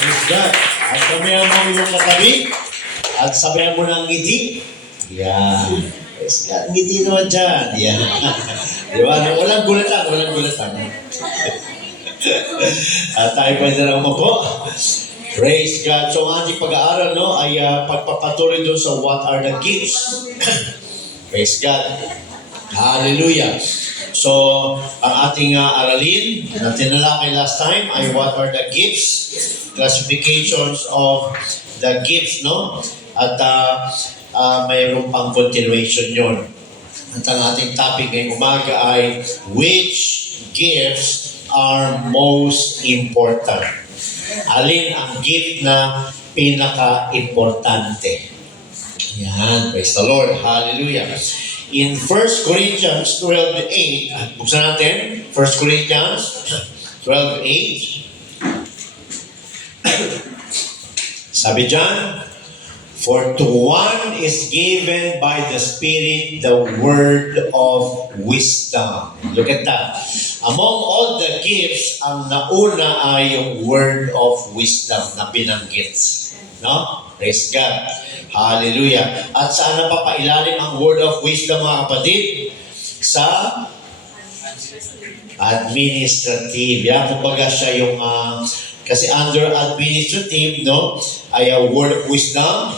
Praise God. At sabihan mo yung katabi. At sabihan mo ng ngiti. Yan. Praise God. Ngiti naman dyan. Yan. Di ba? Walang gulatan. Walang gulatan. At tayo pa na lang po. Praise God. So, ang ating pag-aaral ay pagpapatuloy doon sa what are the gifts. Praise God. Hallelujah. So, ang ating aralin na tinalakay last time ay what are the gifts, classifications of the gifts, no? At mayroon pang continuation yon. At ang ating topic ngayong umaga ay which gifts are most important? Alin ang gift na pinaka-importante? Yan, praise the Lord. Hallelujah. In 1 Corinthians 12:8, buksan natin, 1 Corinthians 12:8. Sabi dyan, for to one is given by the Spirit the word of wisdom. Look at that. Among all the gifts, ang nauna ay yung word of wisdom na binanggit. No? Praise God. Hallelujah. At saan na papailalim ang word of wisdom, mga kapatid? Sa administrative. Yan, kumbaga siya yung, kasi under administrative, no, ay a word of wisdom,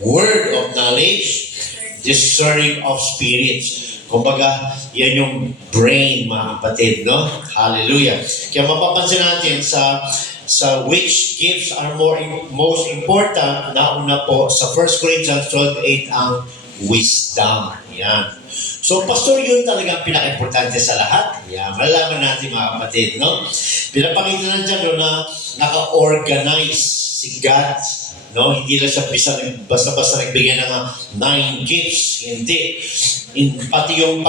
word of knowledge, discerning of spirits. Kumbaga, yan yung brain, mga kapatid, no? Hallelujah. Kaya mapapansin natin sa which gifts are most important, nauna po sa 1 Corinthians 12:8 ang wisdom. Yan. So, pastor, yun talaga ang pinaka-importante sa lahat. Yan. Malalaman natin, mga kapatid, no? Pinapakita na dyan, no, na naka-organize si God. No, hindi lang siya basta-basta nagbigay ng 9 gifts. Hindi. Pati yung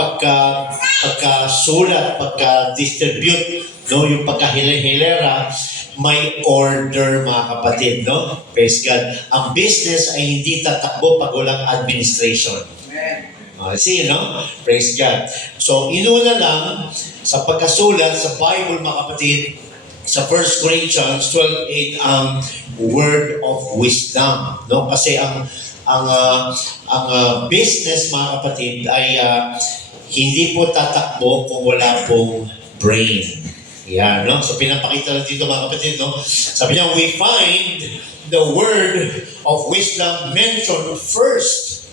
pagkasulat, pagka-distribute, no, yung pagkahilera, may order, mga kapatid, no? Praise God. Ang business ay hindi tatakbo pag walang administration. See, no? Praise God. So, inuna lang sa pagkasulat sa Bible, mga kapatid, sa 1 Corinthians 12:8 ang word of wisdom, no? Kasi ang business, mga kapatid, ay hindi po tatakbo kung wala pong brain. Yan, no? So pinapakita lang dito, mga kapatid, no? Sabi niya, we find the word of wisdom mentioned first.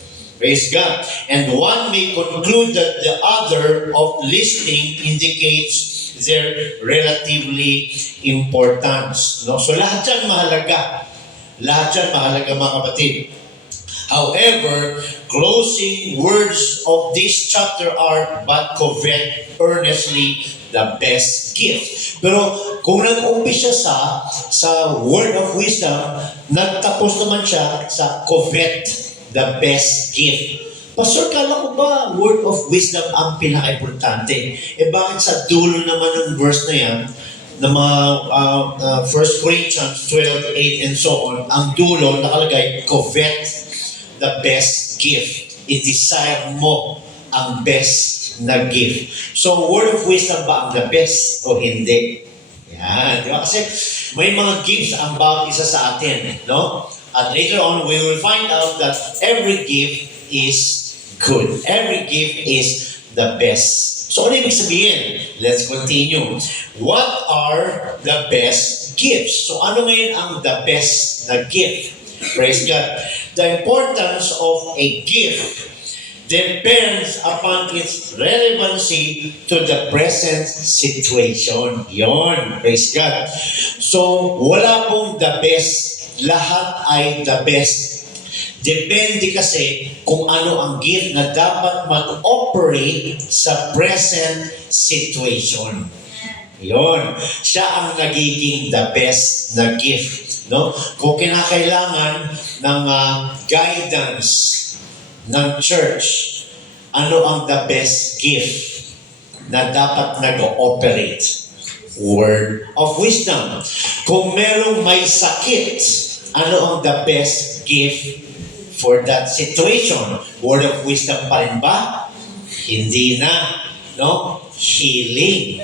Praise God. And one may conclude that the other of listening indicates their relatively importance. No? So lahat yan mahalaga. Lahat yan mahalaga, mga kapatid. However, closing words of this chapter are, but covet earnestly the best gift. Pero kung nag-umpisa sa word of wisdom, nagtapos naman siya sa covet the best gift. Pastor, kala ko ba word of wisdom ang pinaka-importante? Bakit sa dulo naman ng verse na yan, na mga 1 Corinthians 12:8 and so on, ang dulo nakalagay, covet the best gift. I-desire mo ang best na gift. So, word of wisdom ba ang the best o hindi? Yan. Diba? Kasi may mga gifts ang bawat isa sa atin. No? At later on, we will find out that every gift is good. Every gift is the best. So, ano ibig sabihin? Let's continue. What are the best gifts? So, ano ngayon ang the best na gift? Praise God. The importance of a gift depends upon its relevancy to the present situation. Yon. Praise God. So, wala pong the best. Lahat ay the best. Depende kasi kung ano ang gift na dapat mag-operate sa present situation. Yon. Siya ang nagiging the best na gift. No? Kung kinakailangan ng guidance ng church, ano ang the best gift na dapat nag-ooperate? Word of wisdom. Kung merong may sakit, ano ang the best gift for that situation? Word of wisdom pa rin ba? Hindi na. No? Healing.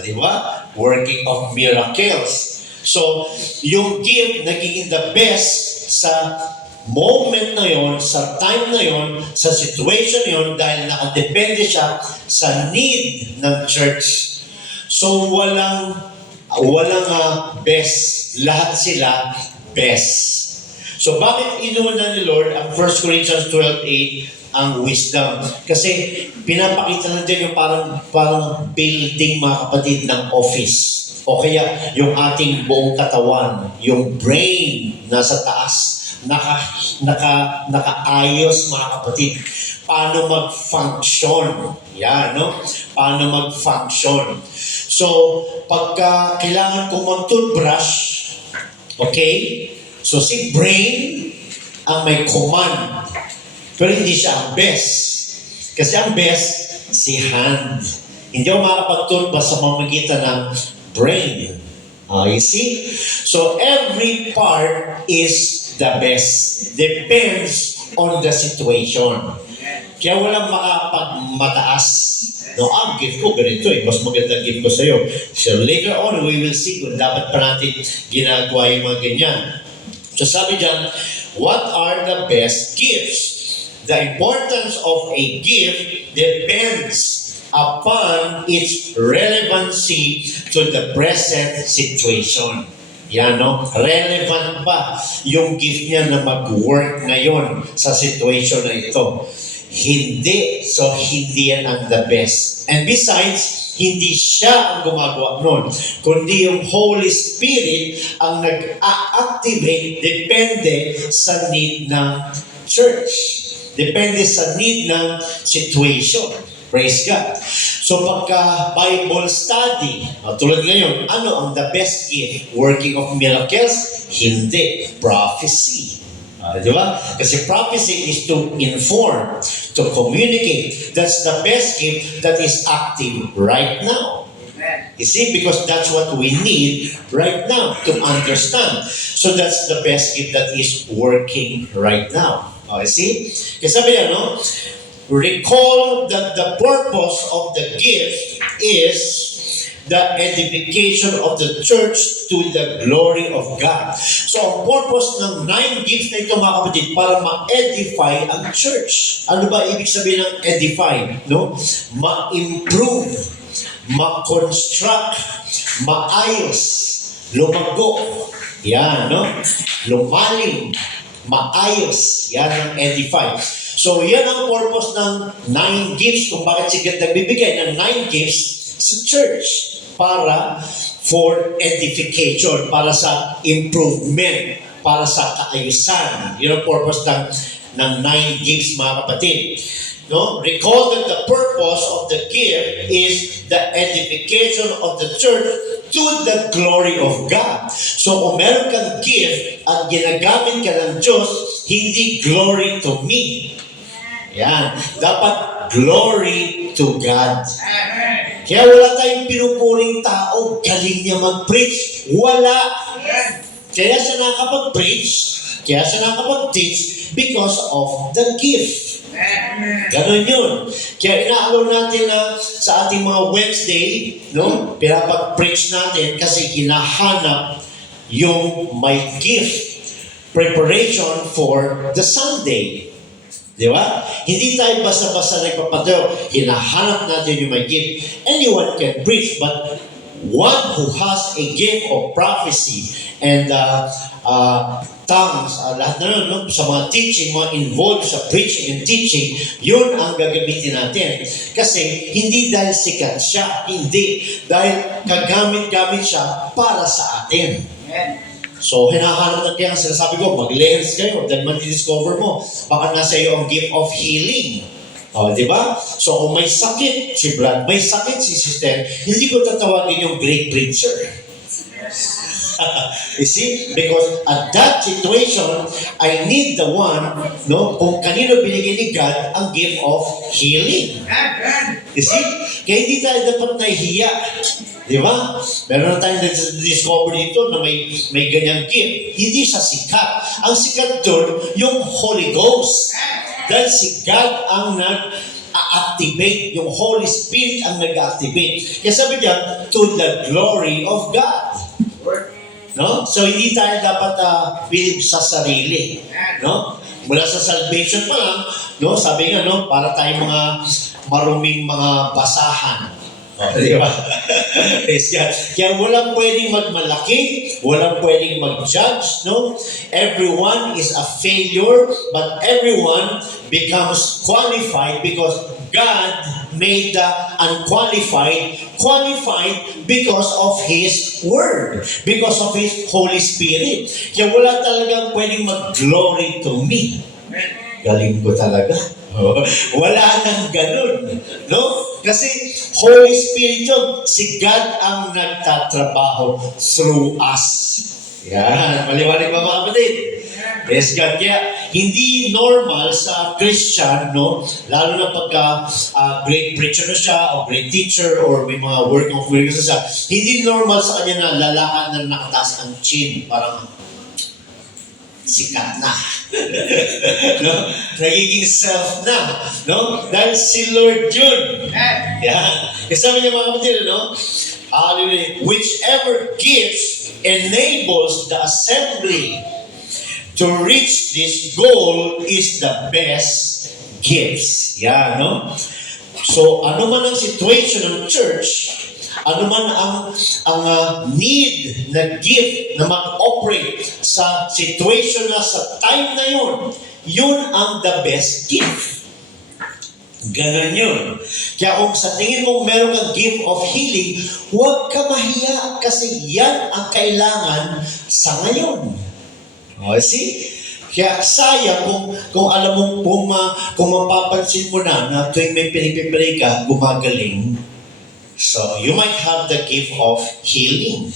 Di ba? Working of miracles. So, yung gift nagiging the best sa moment na yon, sa time na yon, sa situation na yon, dahil nakadepende siya sa need ng church. So, walang best. Lahat sila best. So, bakit inuna ni Lord ang 1 Corinthians 12:8 ang wisdom? Kasi pinapakita na din yung parang building, mga kapatid, ng office. O kaya yung ating buong katawan, yung brain nasa taas, nakaayos, mga kapatid. Paano mag-function? Yan, no? Paano mag-function? So, pagka kailangan kong mag-toothbrush, okay? So, si brain ang may command. Pero hindi siya ang best. Kasi ang best, si hand. Hindi ako makapag-toothbrush sa pamamagitan ng brain. You see? So, every part is the best. Depends on the situation. Kaya walang makapagmataas. No, ang gift ko ganito mas magandang gift ko sa'yo. So, later on, we will see kung dapat pa natin ginagawa yung mga ganyan. So, sabi dyan, what are the best gifts? The importance of a gift depends upon its relevancy to the present situation. Yan, no? Relevant ba yung gift niya na mag-work ngayon sa situation na ito? Hindi. So, hindi yan ang the best. And besides, hindi siya ang gumagawa nun, kundi yung Holy Spirit ang nag-activate depende sa need ng church. Depende sa need ng situation. Praise God. So pagka Bible study, tulad ngayon, ano ang the best gift? Working of miracles? Hindi. Prophecy. Di ba? Kasi prophecy is to inform, to communicate. That's the best gift that is active right now. You see, because that's what we need right now to understand. So that's the best gift that is working right now. You see? Kasi sabi niya, no? Recall that the purpose of the gift is the edification of the church to the glory of God. So, ang purpose ng 9 gifts na ito, mga kapatid, para ma-edify ang church. Ano ba ibig sabihin ng edify? No? Ma-improve, ma-construct, maayos, lumago. Yan, no? Lumalim, maayos. Yan ang edify. So, yan ang purpose ng 9 gifts, kung bakit si God nagbibigay ng 9 gifts sa church para for edification, para sa improvement, para sa kaayusan. Yun ang purpose ng 9 gifts, mga kapatid. No? Recall that the purpose of the gift is the edification of the church to the glory of God. So kung meron kang gift at ginagamit ka ng Diyos, hindi glory to me. Yan. Dapat glory to God. Kaya wala tayong pinupuring tao, galing niya mag-preach. Wala. Kaya siya nakapag-preach, kaya siya nakapag-teach because of the gift. Ganon yun. Kaya inaalaw natin na sa ating mga Wednesday, no, pinapag-preach natin kasi hinahanap yung may gift. Preparation for the Sunday. Di ba? Hindi tayo basta-basta nagpapatayo. Hinahanap natin yung may gift. Anyone can preach, but one who has a gift of prophecy and tongues, lahat na yun, no? Sa mga teaching, mga involved sa preaching and teaching, yun ang gagamitin natin. Kasi hindi dahil sikat siya, hindi. Dahil kagamit-gamit siya para sa atin. So, hinahanap na kaya sinasabi ko, mag-lens kayo, dahil man-discover mo, baka nasa iyo ang gift of healing. Di ba? So, kung may sakit, si Brad, may sakit si Sister, hindi ko tatawagin yung great preacher. You see? Because at that situation, I need the one, no, kung kanino binigay ni God ang gift of healing. You see? Kaya hindi tayo dapat nahihiya. Di ba? Meron na tayong discover dito na may ganyang gift. Hindi siya sikat. Ang sikat doon, yung Holy Ghost. Dahil si God ang nag-activate, yung Holy Spirit ang nag-activate. Kaya sabi niya, to the glory of God. No? So hindi tayo dapat bilib sa sarili. No? Mula sa salvation pa lang, no? Sabi nga, no? Para tayo mga maruming mga basahan. Di ba? Praise God. Kaya walang pwedeng magmalaki, walang pwedeng mag-judge, no? Everyone is a failure, but everyone becomes qualified because God made the unqualified qualified because of His Word, because of His Holy Spirit. Kaya wala talagang pwedeng mag-glory to me. Galing ko talaga. Wala nang ganun. No? Kasi Holy Spirit yun. Si God ang nagtatrabaho through us. Yan. Maliwanag ba mga kapatid? Yes, God. Kaya hindi normal sa Christian, no? Lalo na pagka great preacher na siya o great teacher or may mga work of miracles na siya, hindi normal sa kanya na lalakad na nakataas ang chin. Parang sikat na. No? Nagiging self na. No? Dahil si Lord yun. Yan. Kasi sabi niya mga kapatid, no? Hallelujah. Whichever gift enables the assembly to reach this goal is the best gifts. Yan, no? So, ano man ang situation ng church, ano man ang need na gift na mag-operate sa situation na sa time na yun ang the best gift. Ganon yun. Kaya kung sa tingin mo meron kang gift of healing, huwag ka mahiya kasi yan ang kailangan sa ngayon. O, see? Kaya sayang kung alam mo, kung mapapansin mo na tuwing may pinipipray ka, gumagaling. So, you might have the gift of healing.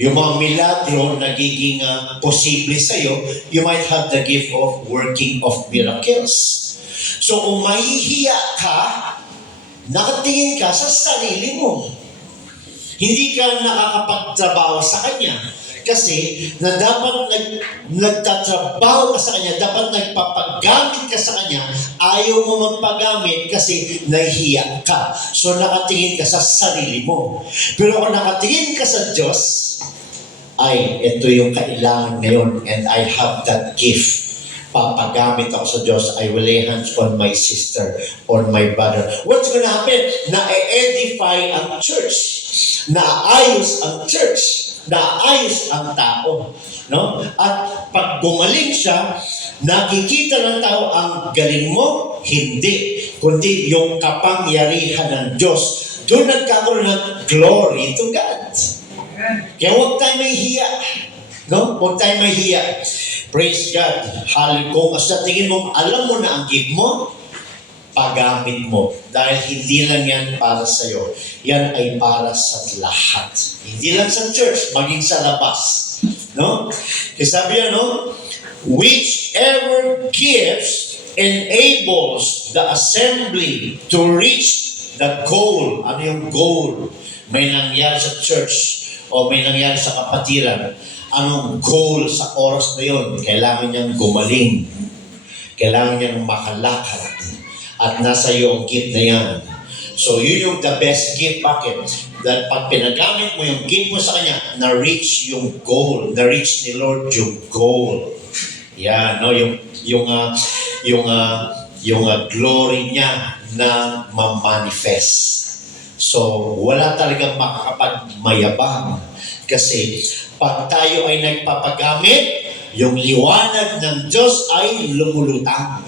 Yung mga milagro nagiging posible sa'yo, you might have the gift of working of miracles. So, kung mahihiya ka, nakatingin ka sa sarili mo. Hindi ka nakakapagtrabaho sa Kanya. Kasi na dapat nagtatrabaho ka sa Kanya, dapat nagpapagamit ka sa Kanya, ayaw mo magpagamit kasi nahihiya ka. So nakatingin ka sa sarili mo. Pero kung nakatingin ka sa Diyos, ay, ito yung kailangan ngayon and I have that gift. Papagamit ako sa Diyos, I will lay hands on my sister, on my brother. What's gonna happen? Na-edify ang church. Naayos ang church. Naayos ang tao. No? At pag gumaling siya, nakikita ng tao ang galing mo, hindi. Kundi yung kapangyarihan ng Diyos. Doon nagkakaroon ng glory to God. Kaya huwag tayo mahihiya. No? Huwag tayo mahihiya. Praise God. Hallelujah. Kung sa tingin mo, alam mo na ang gift mo, pagamit mo. Dahil hindi lang yan para sa'yo. Yan ay para sa lahat. Hindi lang sa church, maging sa labas. No? Kasi sabi yan, no? Whichever gifts enables the assembly to reach the goal. Ano yung goal? May nangyari sa church o may nangyari sa kapatiran. Anong goal sa oras na yun? Kailangan niyang gumaling. Kailangan niyang makalakad. At nasa iyo ang gift na yan. So, yun yung the best gift. Bakit? Dahil pag pinagamit mo yung gift mo sa Kanya, na-reach yung goal. Na-reach ni Lord yung goal. Yan, no? Yung glory niya na ma-manifest. So, wala talagang makakapagmayabang. Kasi, pag tayo ay nagpapagamit, yung liwanag ng Diyos ay lumulutang.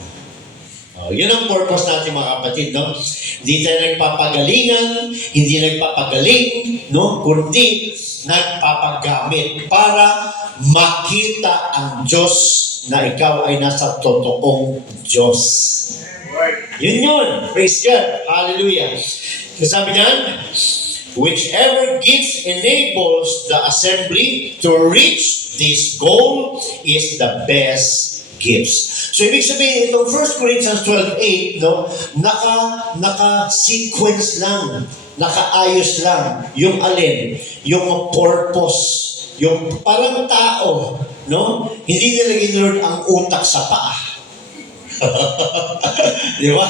Yun ang purpose natin mga kapatid, no? Hindi tayo nagpapagalingan, hindi nagpapagaling, no? Kundi nagpapagamit para makita ang Diyos na ikaw ay nasa totoong Diyos. Yun. Praise God. Hallelujah. Sabi niyan, whichever gift enables the assembly to reach this goal is the best gifts. So, ibig sabihin, itong 1 Corinthians 12:8, no, naka-sequence lang, nakaayos lang, yung alin, yung purpose, yung parang tao, no, hindi nilagay ni Lord ang utak sa paa. Di ba?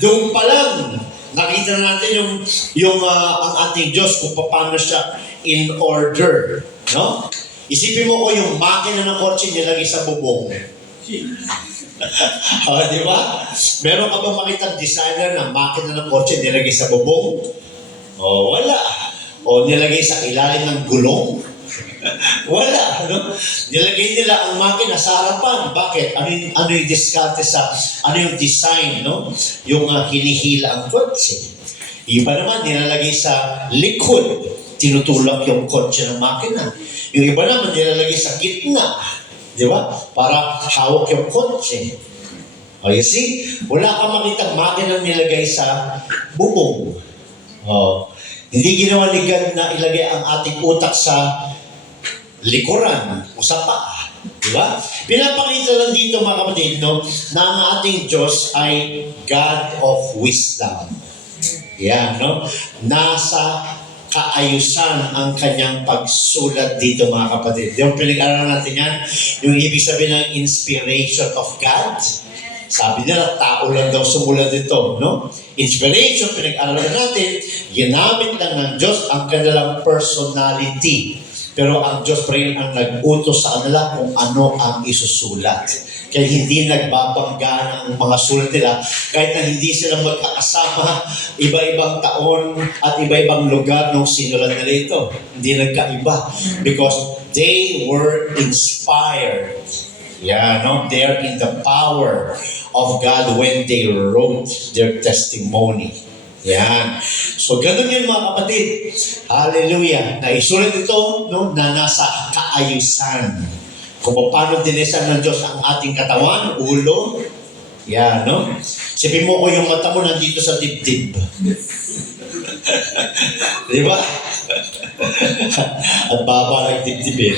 Doon pa lang, nakita na natin ang ating Diyos kung paano siya in order. No? Isipin mo ko yung makina ng kotse nilagay sa bubong. Di ba? Meron ka ba makitang designer na makina ng kotse nilagay sa bubong? Wala. O nilagay sa ilalim ng gulong? Wala. No? Nilagay nila ang makina sa harapan. Bakit? Ano yung diskarte ano yung design, no? Yung hinihila ang kotse. Iba naman, nilalagay sa likod. Tinutulak yung kotse ng makina. Yung iba naman, nilalagay sa gitna. Di ba? Para hawak yung kotse. You see? Wala kang makitang makina nilagay sa bubong. Hindi ginawa ni God na ilagay ang ating utak sa likuran o sa paa. Di ba? Pinapakita lang dito mga kapatid, no, na ang ating Diyos ay God of wisdom. Yan, no? Nasa kaayusan ang kanyang pagsulat dito mga kapatid. Yung pinag-aralan natin yan, yung ibig sabihin ng inspiration of God. Sabi nila, tao lang daw sumulat dito, no? Inspiration, pinag-aralan natin, ginamit lang ng Diyos ang kanilang personality. Pero ang Diyos pa rin ang nag-utos sa kanila kung ano ang isusulat. Kaya hindi nagbabangga ng mga sulat nila kahit na hindi sila magkakasama iba-ibang taon at iba-ibang lugar nung sinulat nila ito. Hindi nagkaiba because they were inspired. Yeah, no? They are in the power of God when they wrote their testimony. Yan. So, ganun yun mga kapatid. Hallelujah. Naisulat ito, no, na nasa kaayusan. Kung paano dinisan ng Diyos ang ating katawan, ulo. Yan, no? Sipin mo ko yung mata mo nandito sa dibdib. Di ba? At baba ng dibdib eh.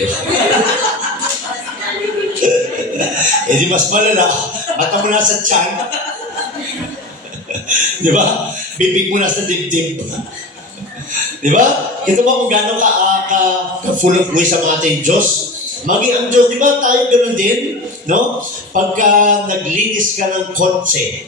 Di mas malala. Mata mo nasa tiyan. Di ba? Bibig mo na sa dibdib. Di ba? Ito ba kung gano'n ka full of grace ang ating Diyos? Maging ang Diyos, di ba tayo gano'n din? No? Pagka naglinis ka ng kotse,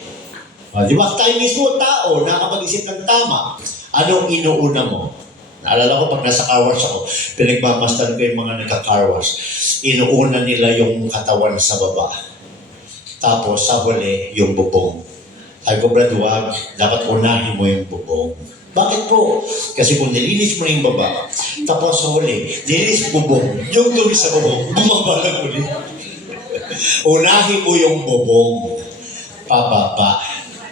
di ba tayo mismo tao, nakapag-isip ng tama, anong inuuna mo? Naalala ko pag nasa car wash ako, pinagmamastan ko yung mga nagka-car wash. Inuuna nila yung katawan sa baba. Tapos sa huli, yung bubong. Ay ko, Brad, wag. Dapat unahin mo yung bubong. Bakit po? Kasi kung nilinis mo yung baba, tapos sa huli, nilinis mo bubong, yung dumi sa bubong, bumaba lang ulit. Unahin mo yung bubong. Pababa.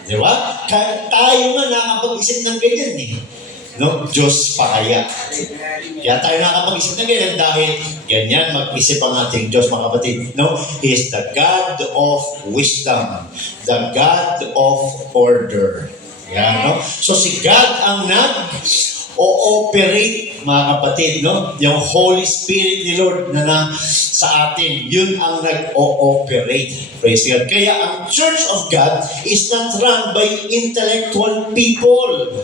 Di ba? Kaya tayo nga nakapag-isip ng ganyan eh. No? Diyos pa kaya. Kaya tayo nakapag-isip ng ganyan dahil ganyan mag-isip ang ating Diyos, mga kapatid. No? He is the God of wisdom. The God of order. Yan, no? So si God ang nag-ooperate, mga kapatid, no? Yung Holy Spirit ni Lord na sa atin, yun ang nag-ooperate. Praise God. Kaya ang Church of God is not run by intellectual people.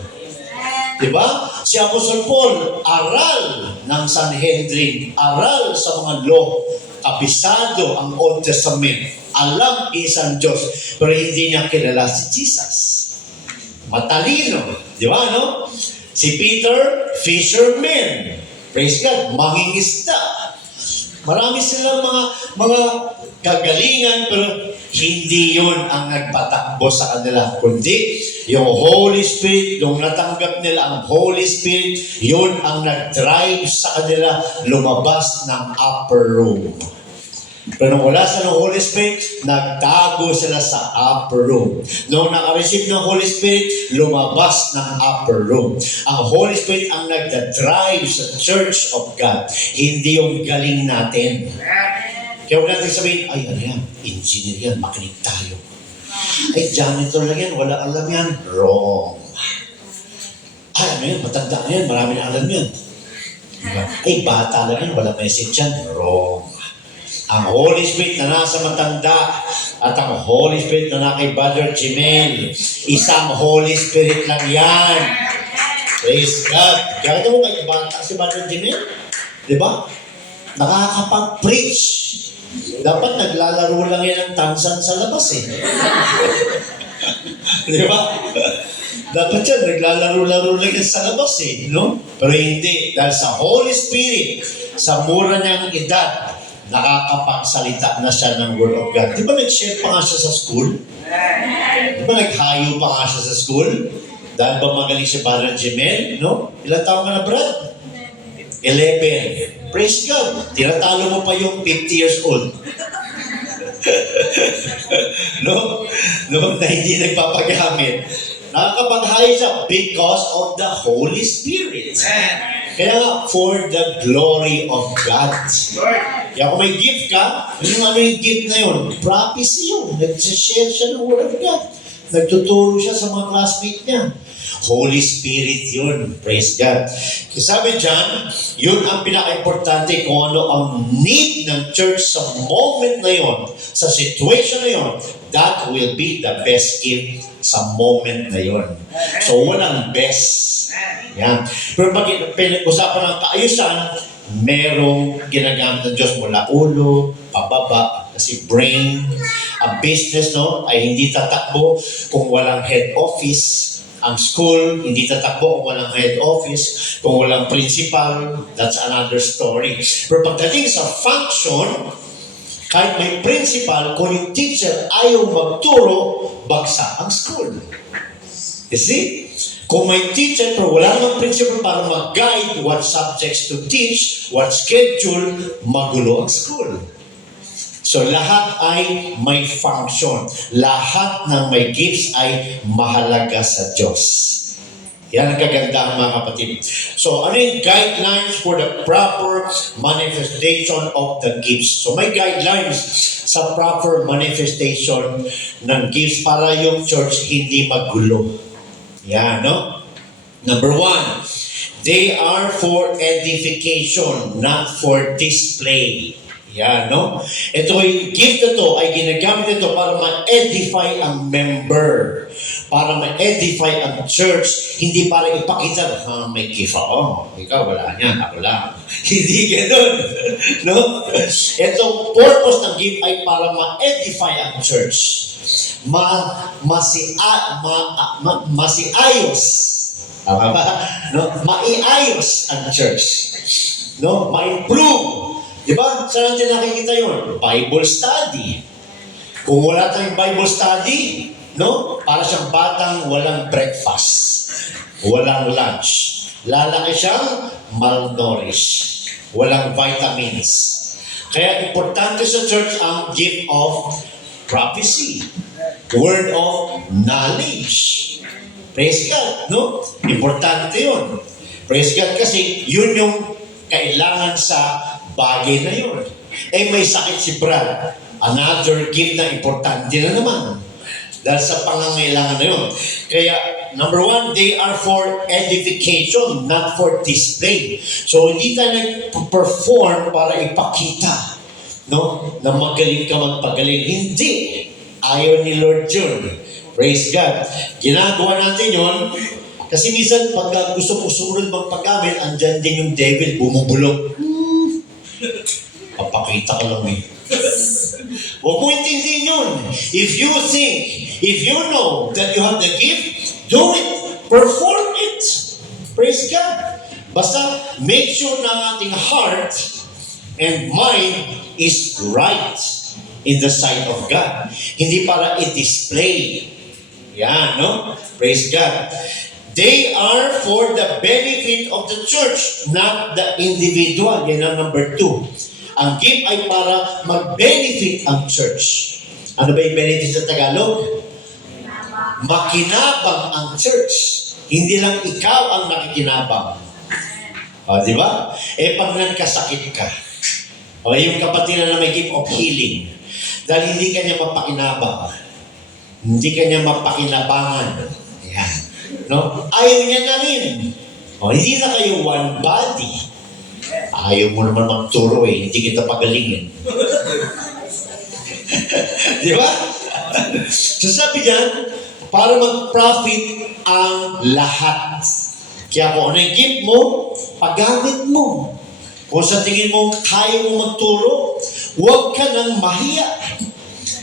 Diba? Si Apostle Paul, aral ng Sanhedrin, aral sa mga law, kabisado ang Old Testament, alam isang Diyos, pero hindi niya kilala si Jesus. Matalino, di ba, no? Si Peter, fisherman. Praise God, mangingisda. Marami silang mga kagalingan, pero hindi yun ang nagpatakbo sa kanila, kundi yung Holy Spirit, yung natanggap nila ang Holy Spirit, yun ang nag-drive sa kanila lumabas ng upper room. Pero nung wala sa ng Holy Spirit, nagtago sila sa upper room. Nung naka-receive ng Holy Spirit, lumabas ng upper room. Ang Holy Spirit ang nagda-drive sa Church of God, hindi yung galing natin. Kaya huwag natin sabihin, ay ano yan, engineer yan, makinig tayo. Ay, janitor lang yan, wala alam yan. Wrong. Ay, ano yan, matanda na yan, marami na alam yan. Diba? Ay, bata lang yan, wala message yan. Wrong. Ang Holy Spirit na nasa matanda at ang Holy Spirit na nasa kay Brother Jimel, isang Holy Spirit lang yan. Praise God. Kaya mo kay bata si Brother Jimel? Diba? Nakakapag-preach. Dapat naglalaro lang yan ng tansan sa labas eh. Di ba? Dapat yan, naglalaro-laro lang yan sa labas eh, no? Pero hindi, dahil sa Holy Spirit, sa mura niyang edad, nakakapagsalita na siya ng Word of God. Di ba nag-share pa nga siya sa school? Di ba naghayo pa nga siya sa school? Dahil ba magaling si Brother Jimel, no? Ilang taon ka na, Brad? 11. Praise God. Tinatalo mo pa yung 50 years old. No? No, na hindi nagpapagamit. Nakakapaghayo siya because of the Holy Spirit. Kaya nga, for the glory of God. Kaya kung may gift ka, ano yung gift na yun? Prophecy yun. Nag-share siya ng Word of God. Nagtuturo siya sa mga classmate niya. Holy Spirit yun. Praise God. Kasi sabi dyan, yun ang pinaka-importante kung ano ang need ng church sa moment na yun, sa situation na yun. That will be the best gift sa moment na yun. So, walang best. Yan. Pero pag pinag-usapan ng kaayusan, merong ginagamit ng Diyos mula ulo, pababa, kasi brain. Ang business, no, ay hindi tatakbo kung walang head office. Ang school, hindi tatakbo kung walang head office, kung walang principal, that's another story. Pero pagdating sa function, kahit may principal, kung yung teacher ayaw magturo, bagsak ang school. You see? Kung may teacher pero wala namang principal para mag-guide what subjects to teach, what schedule, magulo ang school. So lahat ay may function. Lahat ng may gifts ay mahalaga sa Diyos. Yan ang kagandahan, mga kapatid. So ano yung guidelines for the proper manifestation of the gifts? So may guidelines sa proper manifestation ng gifts para yung church hindi magulo. Yan, no? Number 1, they are for edification, not for display. Yan, no? Ito yung gift na to ay ginagamit ito para ma-edify ang member, para ma-edify ang church, hindi para ipakita, may gift ako, ikaw wala niyan, ako lang. Hindi ganun. No? Itong purpose ng gift ay para ma-edify ang church. Masiayos. Tama ba? No? Maiayos ang church. No? Ma-improve. Diba? Saan natin nakikita yun? Bible study. Kung wala tayong Bible study, no? Para siyang batang walang breakfast. Walang lunch. Lalaki siyang malnourished. Walang vitamins. Kaya importante sa church ang gift of prophecy. Word of knowledge. Praise God, no? Importante yun. Praise God kasi yun yung kailangan sa bagay na yun. Eh may sakit si Brad. Another gift na importante na naman. Dahil sa pangangailangan na yun. Kaya, number 1, they are for edification, not for display. So, hindi tayo nag-perform para ipakita, no? Na magaling ka magpagaling. Hindi. Ayaw ni Lord yun. Praise God. Ginagawa natin yun kasi minsan pag gusto mo sumunod magpagamit, andyan din yung devil, bumubulog. Papakita ka lang eh. Huwag mo intindihin yun. If you know that you have the gift, do it. Perform it. Praise God. Basta make sure na ang ating heart and mind is right in the sight of God. Hindi para i-display. Yan, no? Praise God. They are for the benefit of the church, not the individual. Yan ang number 2. Ang gift ay para mag-benefit ang church. Ano ba yung benefit sa Tagalog? Makinabang ang church. Hindi lang ikaw ang nakikinabang. O, di ba? Eh, pag nagkasakit ka, o yung kapatid na may gift of healing, dahil hindi ka niya mapakinabang, hindi ka niya mapakinabangan. Ayan. No? Ayaw niya na rin. O, hindi na kayo one body. Ayaw mo naman magturo eh. Hindi kita pagalingin. Di ba? So sabi niyan, para mag-profit ang lahat. Kaya kung ano yung gift mo, paggamit mo. Kung sa tingin mo, kaya mo magturo, huwag ka nang mahiya.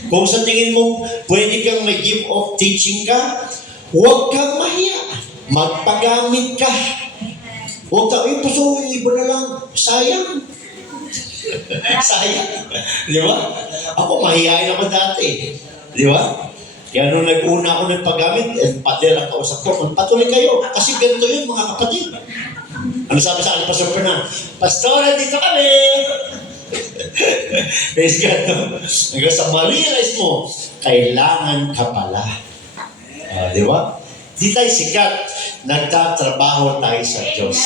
Kung sa tingin mo, pwede kang may gift of teaching ka, Huwag kang mahiya. Magpagamit ka. Huwag ka, puso, iba na lang. Sayang. Sayang. Di ba? Ako, mahihain ako dati. Di ba? Kaya nung nag-una ako nagpagamit, pader ang kausap ko, magpatuloy kayo. Kasi ganito yun, mga kapatid. Ano sabi sa akin, Pastor Fernand? Pastor, dito kami! Praise God, no? Hanggang sa ma-realize mo, kailangan ka pala. Di ba? Di tayo sikat. Nagtatrabaho tayo sa Diyos.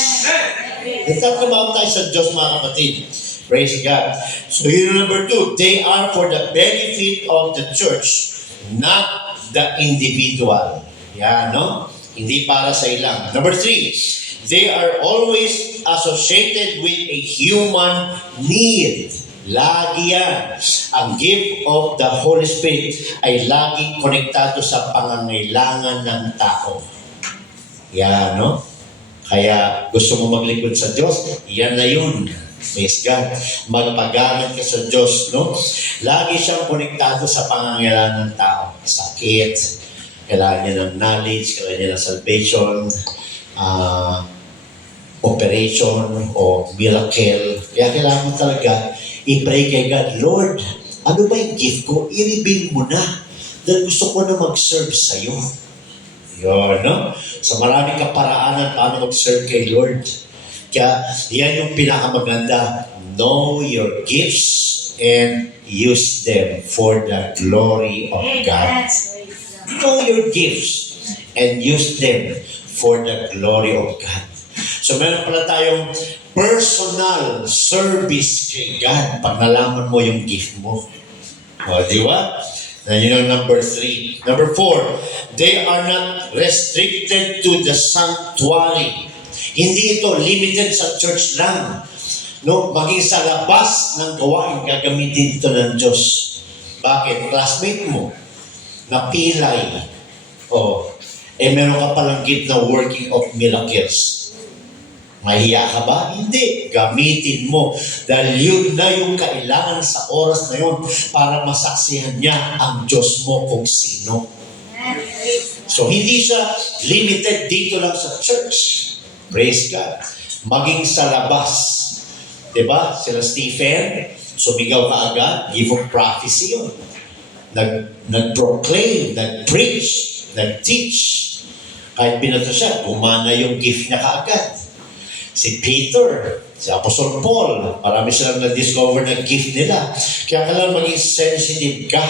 Nagtatrabaho tayo sa Diyos, mga kapatid. Praise God. So, yun number 2. They are for the benefit of the church, not the individual. Yan, no? Hindi para sa ilang. Number 3. They are always associated with a human need. Lagi yan. Ang gift of the Holy Spirit ay laging konektado sa pangangailangan ng tao. Yan, no? Kaya gusto mo maglingkod sa Diyos, yan na yun. Praise God. Magpagamit ka sa Diyos, no? Lagi siyang konektado sa pangangailangan ng tao. Sakit, kailangan niya ng knowledge, kailangan niya ng salvation, operation, o miracle. Kaya kailangan mo talaga i-pray kay God, Lord, ano ba yung gift ko? I-reveal mo na. Dahil gusto ko na mag-serve sa'yo. Yun, no? So marami ka paraanan paano mag-serve kay Lord. Kaya yan yung pinakamaganda. Know your gifts and use them for the glory of God. Know your gifts and use them for the glory of God. So meron pala tayong personal service kay God pag nalaman mo yung gift mo. O, di ba? Na yun ang number 3. Number 4, they are not restricted to the sanctuary. Hindi ito limited sa church lang. No, maging sa labas ng gawain, gagamitin ito ng Diyos. Bakit? Classmate mo, napilay. Meron ka palang gift na working of miracles. Mahiya ka ba? Hindi. Gamitin mo. Dahil yun na yung kailangan sa oras na yun para masaksihan niya ang Diyos mo kung sino. So, hindi siya limited dito lang sa church. Praise God. Maging sa labas. Diba? Sila Stephen, sumigaw ka agad, give of prophecy yun. Nag-proclaim, nag-preach, nag-teach. Kahit binato siya, gumana yung gift niya kaagad. Si Peter, si Apostle Paul, marami silang na-discover na gift nila. Kaya kailangan maging sensitive ka.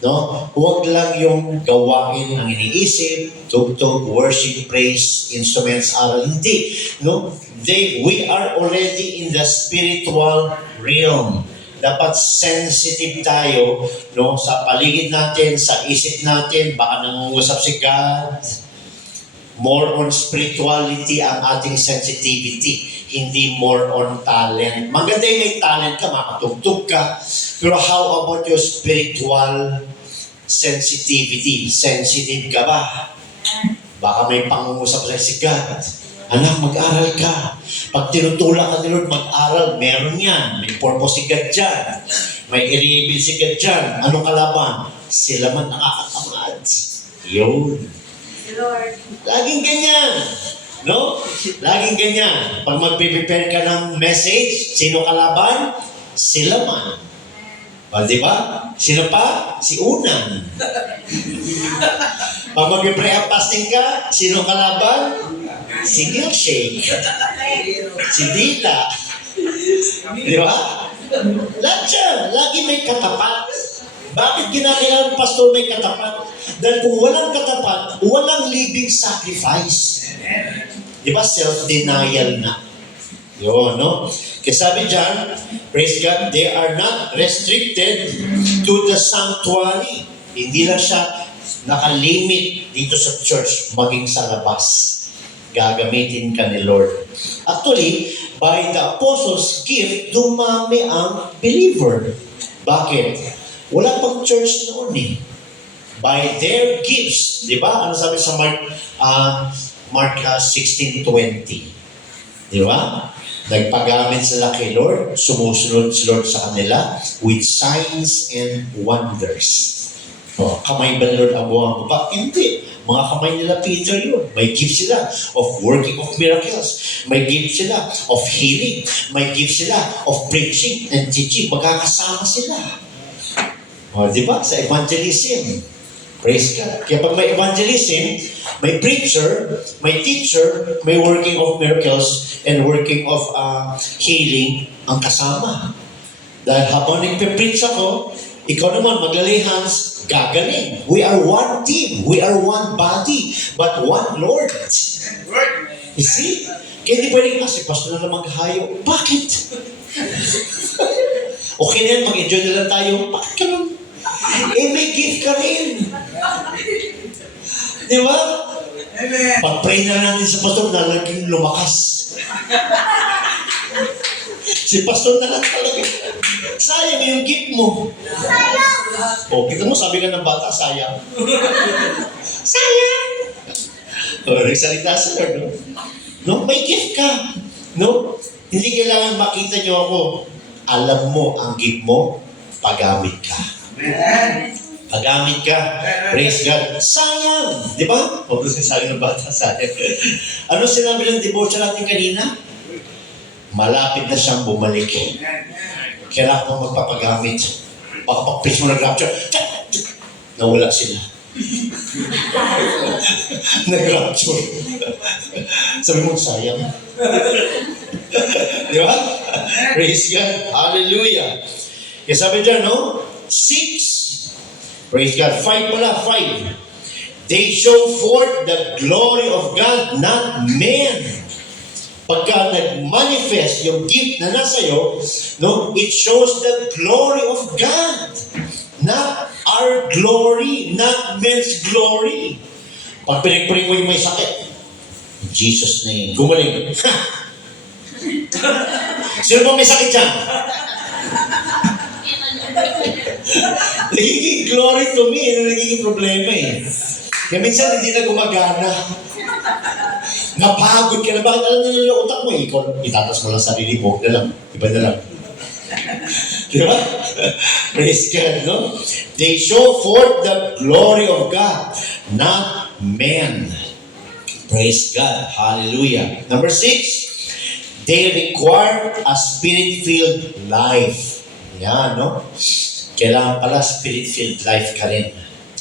No? Huwag lang yung gawain ang iniisip, tugtog, worship, praise, instruments, aral. Hindi. No? We are already in the spiritual realm. Dapat sensitive tayo, no, sa paligid natin, sa isip natin, baka nangungusap si God. More on spirituality ang ating sensitivity, hindi more on talent. Maganda yung may talent ka, makatugtog ka, pero how about your spiritual sensitivity? Sensitive ka ba? Baka may pangungusap sa si God. Anak, mag-aral ka. Pag tinutulak ka ni Lord, mag-aral. Meron yan. May purpose si God dyan. May i-reveal si God dyan. Anong kalaban? Sila man nakakatamad. Yun. Lord. Laging ganyan. No? Laging ganyan. Pag mag-prepare ka ng message, sino kalaban? Sila man. Di ba? Sino pa? Si Unan. Pag mag-pray at fasting ka, sino kalaban? Si Milkshake. Si Dita. Di ba? Lahat siya. Lagi may katapat. Bakit ginagawa ng pastor may katapat? Dahil kung walang katapat, walang living sacrifice. Di ba? Self-denial na. Yun, no? Kaya sabi dyan, praise God, they are not restricted to the sanctuary. Hindi lang siya nakalimit dito sa church, maging sa labas. Gagamitin ka ni Lord. Actually, by the apostles' gift, dumami ang believer. Bakit? Wala pang church noon eh. By their gifts, di ba? Ano sabi sa Mark 16:20? Di ba? Nagpagamit sila kay Lord, sumusunod si Lord sa kanila with signs and wonders. Kamay ba ni Lord ang buwang ba? Hindi. Mga kamay nila Peter yun. May gift sila of working of miracles. May gift sila of healing. May gift sila of preaching and teaching. Magkakasama sila. O, di ba? Sa evangelism. Praise God. Kaya pag may evangelism, may preacher, may teacher, may working of miracles, and working of healing ang kasama. Dahil habang nagpe-preach ako, ikaw naman maglalay hands, gagaling. We are one team. We are one body, but one Lord. You see? Kaya di pwedeng kasi, pastor na lang maghayo. Bakit? Okay na yan, mag-enjoy na lang tayo. Bakit ka lang? May gift ka rin. Di ba? Pag-pray na natin sa pastor na naging lumakas. Si pastor na lang talaga. Sayang yung gift mo. O, kita mo, sabi ka ng bata, sayang. Sayang! O, nagsalita sa Lord, no? No? May gift ka. No? Hindi kailangan makita niyo ako. Alam mo ang gift mo, paggamit ka. Paggamit ka. Praise God. Sayang! Di ba? O, kasi sabi ng bata, sayang. Ano sinabi ng devotion natin kanina? Malapit na siyang bumalik. Kailangan mo magpapagamit. Baka pag-preach mo nag-rapture, nawala sila. Nag-rapture. Sabi mo, sayang. Di ba? Praise God. Hallelujah. Kaya sabi dyan, no? 6. Praise God. 5 pala, 5. They show forth the glory of God, not men. Pagka nag-manifest yung gift na nasa iyo, no, it shows the glory of God. Not our glory, not men's glory. Pag pinag-pray mo yung may sakit, in Jesus' name, gumaling. Sino ba may sakit dyan? Nagiging glory to me, nagiging problema eh. Kaya minsan hindi na gumagana. Napagod ka na. Bakit alam na nila utak mo eh? Ikaw, itatas mo lang sarili mo. Na lang. Iba na lang. Di ba? Praise God, no? They show forth the glory of God, not men. Praise God. Hallelujah. Number 6, they require a spirit-filled life. Yan, no? Kailangan pala spirit-filled life ka rin.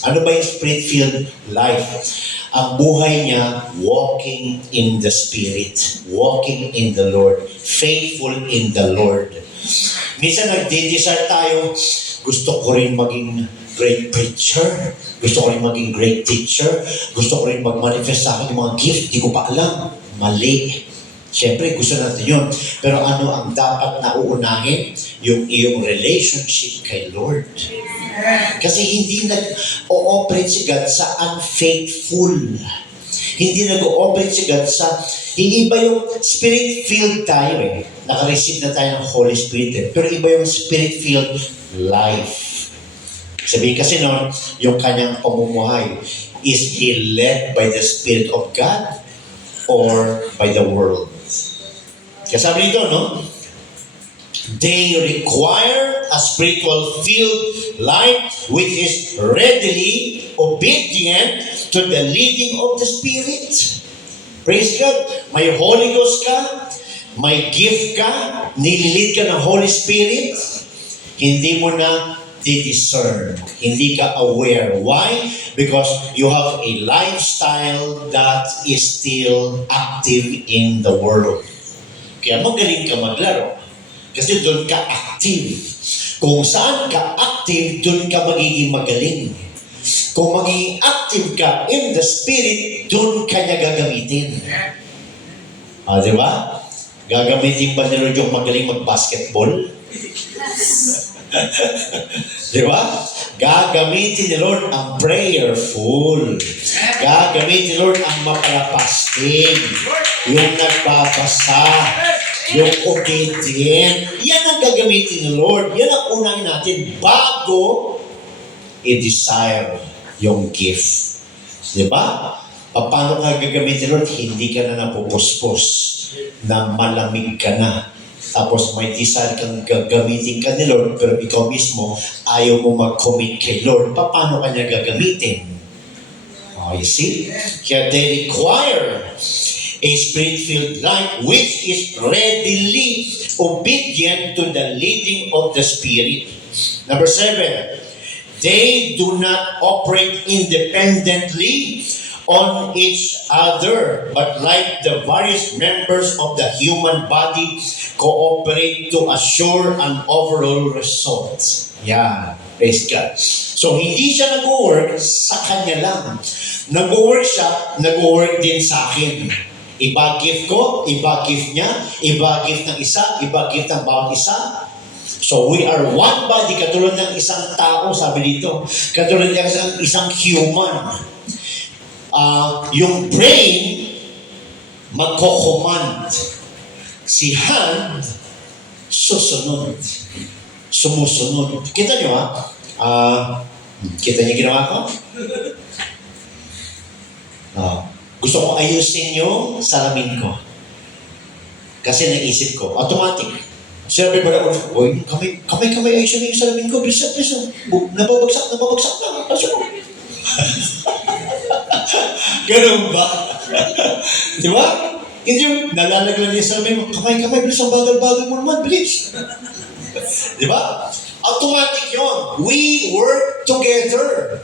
Ano ba yung spirit-filled life? Ang buhay niya, walking in the Spirit, walking in the Lord, faithful in the Lord. Minsan nagde-desire tayo, gusto ko rin maging great preacher, gusto ko rin maging great teacher, gusto ko rin mag-manifest sa akin yung mga gift, di ko pa alam. Mali. Siyempre, gusto natin yun. Pero ano ang dapat na uunahin? Yung iyong relationship kay Lord. Kasi hindi nag-ooperate si God sa unfaithful. Hindi nag-ooperate si God sa... Hindi iba yung spirit-filled tayo eh. Naka-receive na tayo ng Holy Spirit eh. Pero iba yung spirit-filled life. Sabihin kasi noon, yung kanyang pamumuhay, is he led by the Spirit of God or by the world? Kaya sabi nito, no? They require a spiritual filled life which is readily obedient to the leading of the Spirit. Praise God. May Holy Ghost ka, may gift ka, nililid ka ng Holy Spirit, hindi mo na di-discern. Hindi ka aware. Why? Because you have a lifestyle that is still active in the world. Kaya magaling ka maglaro. Kasi doon ka active. Kung saan ka active, doon ka magiging magaling. Kung magiging active ka in the Spirit, doon ka niya gagamitin. Di ba? Gagamitin ba ni Lord yung magaling mag-basketball? Di ba? Gagamitin ni Lord ang prayerful. Gagamitin ni Lord ang maparapasting. Yung nagbabasa. Yung obedient. Yan ang gagamitin ni Lord. Yan ang unahin natin bago i-desire yung gift. Di ba? Paano ka gagamitin ni Lord? Hindi ka na napupuspos na malamig ka na. Tapos may desire kang gagamitin ka ni Lord, pero ikaw mismo ayaw mo mag-commit kay Lord. Paano ka niya gagamitin? You see? Kaya they require a spirit-filled life which is readily obedient to the leading of the Spirit. Number 7, they do not operate independently on each other, but like the various members of the human body, cooperate to assure an overall result. Yan. Praise God. So, hindi siya nag-work sa kanya lang. Nag-work siya, nag-work din sa akin. Iba gift ko, iba gift niya, iba gift ng isa, iba gift ng bawat isa. So, we are one body, katulad ng isang tao, sabi dito. Katulad ng isang human. Yung brain, magko-command. Si hand, susunod. Sumusunod. Kita nyo kita niyo ginawa ko? Gusto ko ayusin yung salamin ko. Kasi naisip ko, automatic. Sinabi ba na, oy, kamay ayusin yung salamin ko. Bilisan. Nababagsak na. Pasok ko. Ganun ba? Di ba? Hindi yung nalalaglan niya sa salamin mo, kamay, bilis ang bagal-bagal mo naman, bilis. Di ba? Automatic yun. We work together.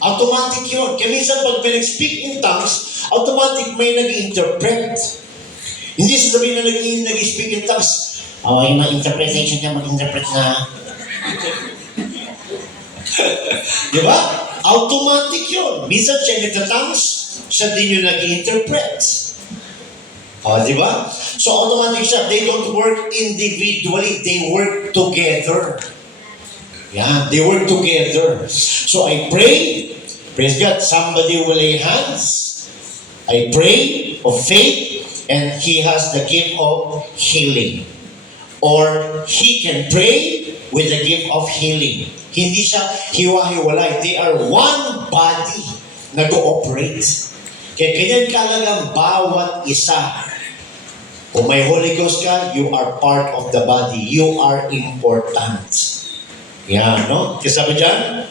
Automatic yun. Kaya minsan pag pinag-speak in tongues, automatic may nag-interpret. Hindi sasabihin na nag-speak in tongues, yung mga interpretation niya mag-interpret na. Di ba? Automatic yun. Minsan siya nagtatangs, siya din yung nag-interpret. Di ba? So automatic siya. They don't work individually. They work together. Yeah, they work together. So I pray, praise God, somebody will lay hands. I pray of faith, and he has the gift of healing. Or he can pray with the gift of healing. Hindi siya hiwa-hiwalay. They are one body na go-operate. Kaya ganyan kalagang bawat isa. Kung may Holy Ghost ka, you are part of the body. You are important. Yan, no? Kasi sabi dyan,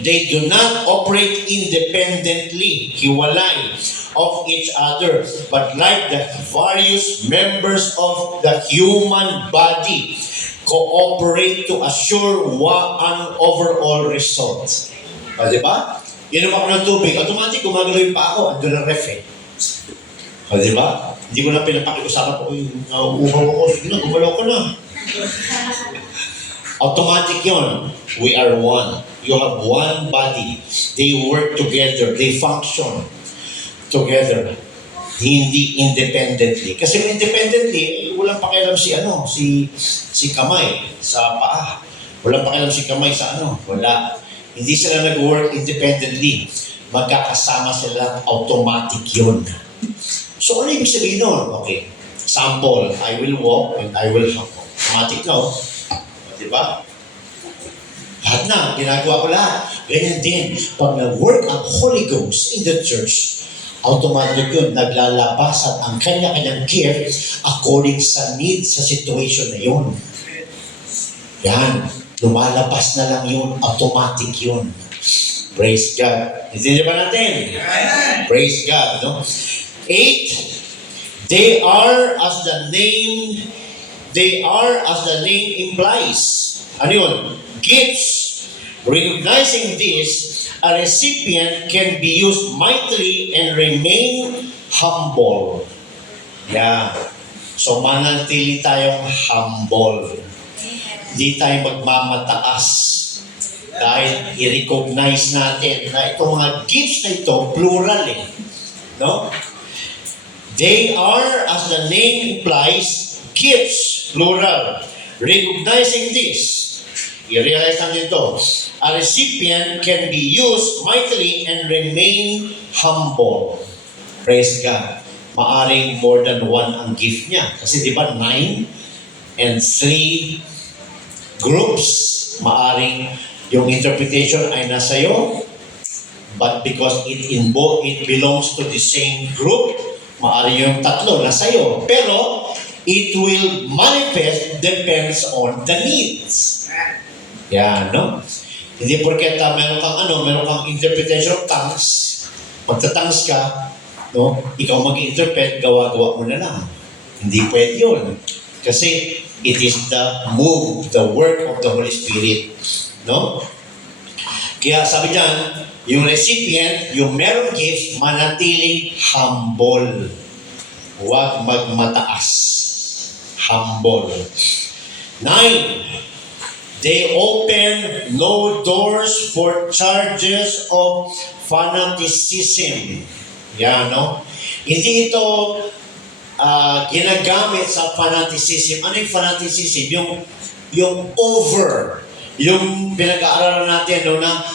they do not operate independently, hiwalay of each other, but like the various members of the human body, cooperate to assure an overall result. Diba? Inom ako ng tubig, automatic gumagalaw yung pa ako, andun ang ref eh. Diba? Hindi ko na pinapakiusapan ko yung uhaw ko, sige na, gumalaw ko na. Automatic yun. We are one. You have one body. They work together. They function together. Hindi independently. Kasi independently, walang pakialam si kamay sa paa. Walang pakialam si kamay sa wala. Hindi sila nag-work independently. Magkakasama sila, automatic yun. So ano ibig sabihin nun? Okay. Sample, I will walk and I will hop. Automatic now. Diba? Lahat na, ginagawa ko lahat. Ganyan din. Pag nag-work ang Holy Ghost in the church, automatic yun, naglalabasan ang kanya-kanyang gift according sa need, sa situation na yun. Yan. Lumalabas na lang yun. Automatic yun. Praise God. Hindi ba natin? Praise God. No? 8, they are as the name implies. Ano yun? Gifts. Recognizing this, a recipient can be used mightily and remain humble. Yeah. So manatili tayong humble. Hindi tayo magmamataas. Dahil i-recognize natin na itong mga gifts na ito, plural eh. No? They are, as the name implies, gifts, plural. Recognizing this, i-realize natin ito, a recipient can be used mightily and remain humble. Praise God. Maaring more than one ang gift niya. Kasi di ba 9 and 3 groups, maaring yung interpretation ay nasa iyo, but because it belongs to the same group, maaring yung tatlo nasa iyo. Pero it will manifest depends on the needs. Yeah, no? Hindi porket meron kang interpretation of tongues, magtatangs ka, no? Ikaw mag-interpret, gawa-gawa mo na lang. Hindi pwede yun. Kasi it is the work of the Holy Spirit. No? Kaya sabi diyan, yung recipient, yung merong gift, manatiling humble. Huwag magmataas. Humble. 9. They open no doors for charges of fanaticism. Yan, no? Hindi ito ginagamit sa fanaticism. Ano yung fanaticism? Yung over. Yung pinag-aaralan natin, no, na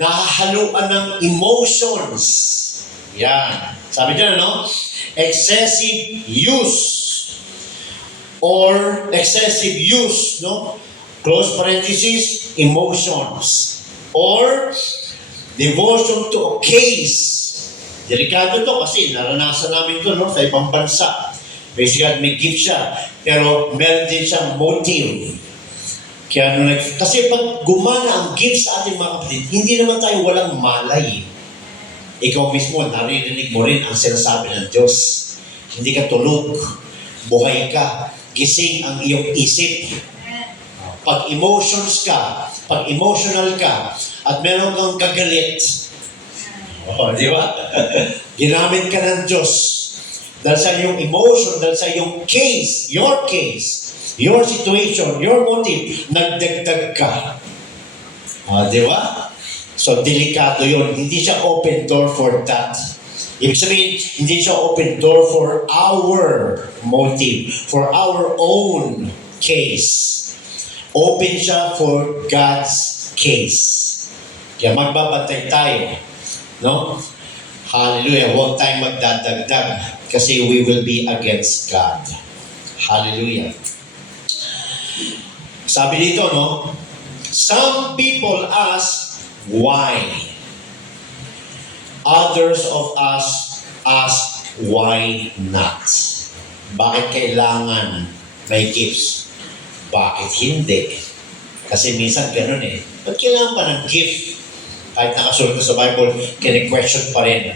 nahahaluan ng emotions. Yan. Sabi dyan, no? Excessive use. Or excessive use, no? Close parenthesis, emotions. Or devotion to a case. Delikado to kasi naranasan namin to, no, sa ibang bansa. Basically, may gift siya. Pero meron din siyang motive. Kaya kasi pag gumana ang gift sa ating mga kapatid, hindi naman tayo walang malay. Ikaw mismo, naririnig mo rin ang sinasabi ng Diyos. Hindi ka tulog. Buhay ka. Gising ang iyong isip. Pag emotions ka, pag emotional ka, at meron kang kagalit, di ba? Ginamit ka ng Diyos. Dahil sa iyong emotion, dahil sa iyong case, your situation, your motive, nagdagdag ka. Di ba? So, delikado yun. Hindi siya open door for that. Ibig sabihin, hindi siya open door for our motive, for our own case. Open siya for God's case. Kaya magbabantay tayo. No? Hallelujah. Huwag tayong magdadagdag kasi we will be against God. Hallelujah. Sabi dito, no? Some people ask, why? Others of us ask, why not? Bakit kailangan may gifts? Bakit hindi? Kasi minsan ganun eh. Ba't kailangan pa ng gift? Kahit nakasulat ka sa Bible, kine-question pa rin.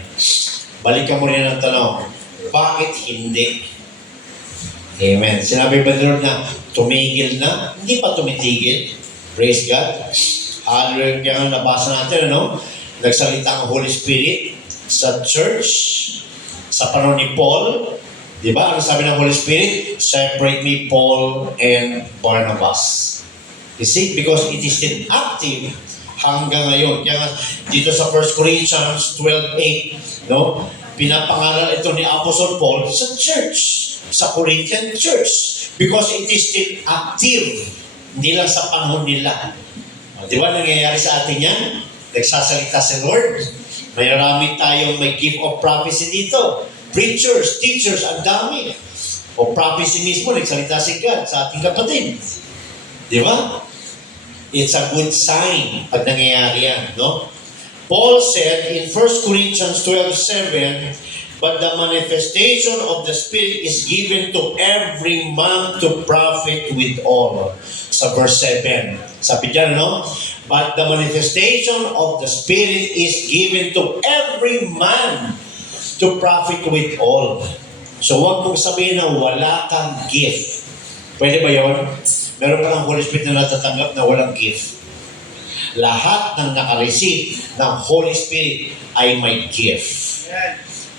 Balikan mo rin ang tanong, bakit hindi? Amen. Sinabi ba Lord na tumigil na? Hindi pa tumitigil. Praise God. Hallelujah. Kaya nga nabasa natin, ano? Nagsalita ang Holy Spirit sa church, sa panahon ni Paul. Di ba? Ano sabi ng Holy Spirit? Separate me, Paul and Barnabas. You see? Because it is still active hanggang ngayon. Kaya dito sa 1 Corinthians 12:8, no? Pinapangaral ito ni Apostle Paul sa church, sa Corinthian church. Because it is still active. Hindi lang sa panahon nila. Di ba? Nangyayari sa atin yan? Nagsasalita si Lord. Marami tayong may gift of prophecy dito. Preachers, teachers, ang dami. O prophecy mismo, nagsalita si God sa ating kapatid. Di ba? It's a good sign pag nangyayari yan, no? Paul said in 1 Corinthians 12:7, but the manifestation of the Spirit is given to every man to profit with all. Sa verse 7. Sabi dyan, no? But the manifestation of the Spirit is given to every man to profit with all. So huwag mong sabihin na wala kang gift. Pwede ba yun? Meron pa ng Holy Spirit na natatanggap na walang gift. Lahat ng nakareceive ng Holy Spirit ay may gift.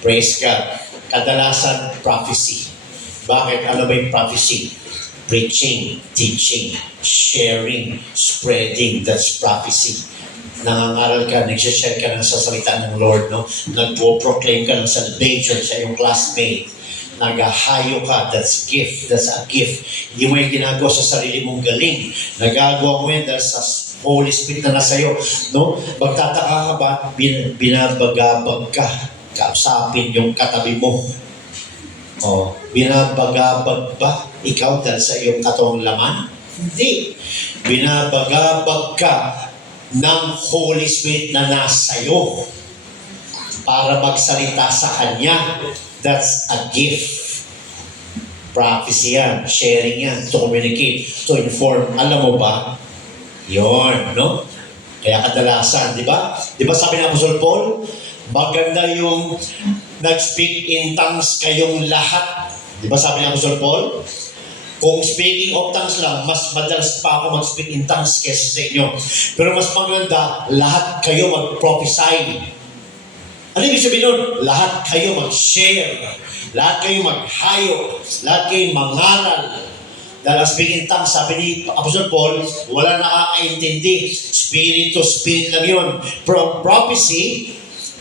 Praise God. Kadalasan, prophecy. Bakit? Ano ba yung prophecy? Preaching, teaching, sharing, spreading. That's prophecy. Nangangaral ka, nagsishare ka ng sasalita ng Lord, no? Nagpo-proclaim ka ng salvation sa iyong classmate. Nagahayo ka, that's gift, that's a gift. Hindi mo yung ginagawa sa sarili mong galing. Nagagawa mo yan dahil sa Holy Spirit na nasa iyo, no? Magtataka ka ba, binabagabag ka, kausapin yung katabi mo. O, binabagabag ba ikaw dahil sa iyong katawang laman? Hindi. Binabagabag ka ng Holy Spirit na nasa iyo para magsalita sa Kanya. That's a gift. Prophecy yan, sharing yan, to communicate, to inform. Alam mo ba? Yon, no? Kaya kadalasan, di ba? Di ba sabi ng Apostol Paul, maganda yung nag-speak in tongues kayong lahat. Di ba sabi ng Apostol Paul? Kung speaking of tongues lang, mas madalas pa ako mag-speak in tongues kesa sa inyo. Pero mas maganda, lahat kayo mag-prophesy. Ano ibig sabihin nun? Lahat kayo mag-share. Lahat kayo maghayo. Lahat kayo mangaral. Dahil ang speaking in tongues, sabi ni Apostol Paul, wala nakakaintindi. Spirit to spirit lang yun. From prophecy,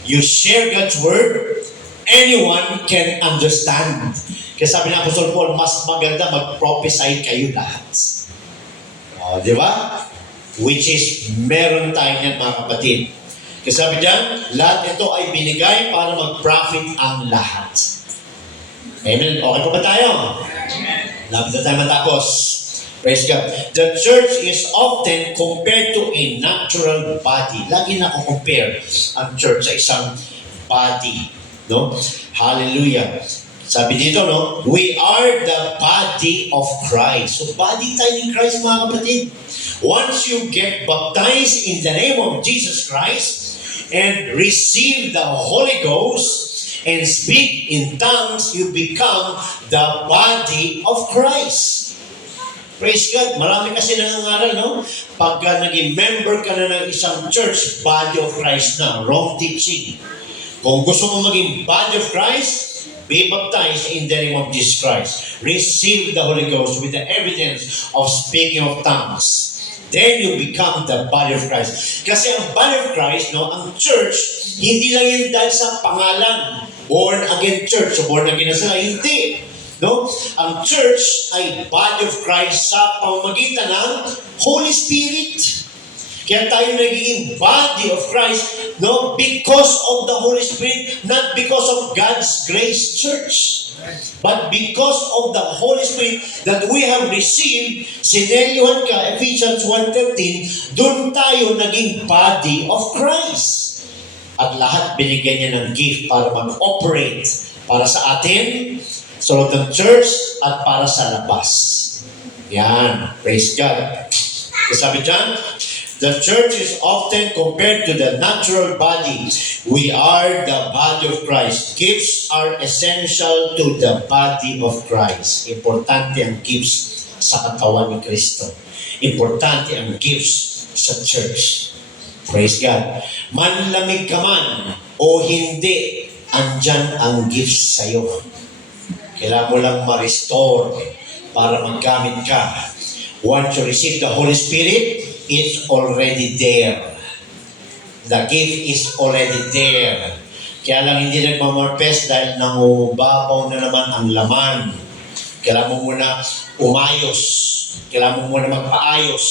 you share God's word, anyone can understand. Kaya sabi ng Apostol Paul, mas maganda mag-prophesy kayo lahat. O, di ba? Which is, meron tayo niyan mga kapatid. Kaya sabi diyan, lahat ito ay binigay para mag-profit ang lahat. Amen? Okay pa ba tayo? Lapit na tayo matapos. Praise God. The church is often compared to a natural body. Lagi na compare ang church sa isang body. No? Hallelujah. Sabi dito, no? We are the body of Christ. So, body tayo ni Christ, mga kapatid. Once you get baptized in the name of Jesus Christ and receive the Holy Ghost and speak in tongues, you become the body of Christ. Praise God. Marami kasi nangangaral, no? Pagka naging member ka na ng isang church, body of Christ na. Wrong teaching. Kung gusto mo maging body of Christ, be baptized in the name of Jesus Christ. Receive the Holy Ghost with the evidence of speaking of tongues. Then you become the body of Christ. Kasi ang body of Christ, no, ang church, hindi lang yun dahil sa pangalan. Born again church. So born again na sila. Hindi. No? Ang church ay body of Christ sa pamamagitan ng Holy Spirit. Kaya tayo nagiging body of Christ, no, because of the Holy Spirit, not because of God's grace church. But because of the Holy Spirit that we have received, sinelyuhan ka, Ephesians 1:13, doon tayo naging body of Christ. At lahat binigyan niya ng gift para mag-operate para sa atin, sa loob ng church, at para sa labas. Yan. Praise God. Sabi dyan, the church is often compared to the natural body. We are the body of Christ. Gifts are essential to the body of Christ. Importante ang gifts sa katawan ni Kristo. Importante ang gifts sa church. Praise God. Manlamig ka man o hindi, andyan ang gifts sa'yo. Kailangan mo lang ma-restore para maggamit ka. Once you receive the Holy Spirit, it's already there. The gift is already there. Kaya lang hindi nagmamarpes dahil nangubabaw na naman ang laman. Kailangan mo muna umayos. Kailangan mo muna magpaayos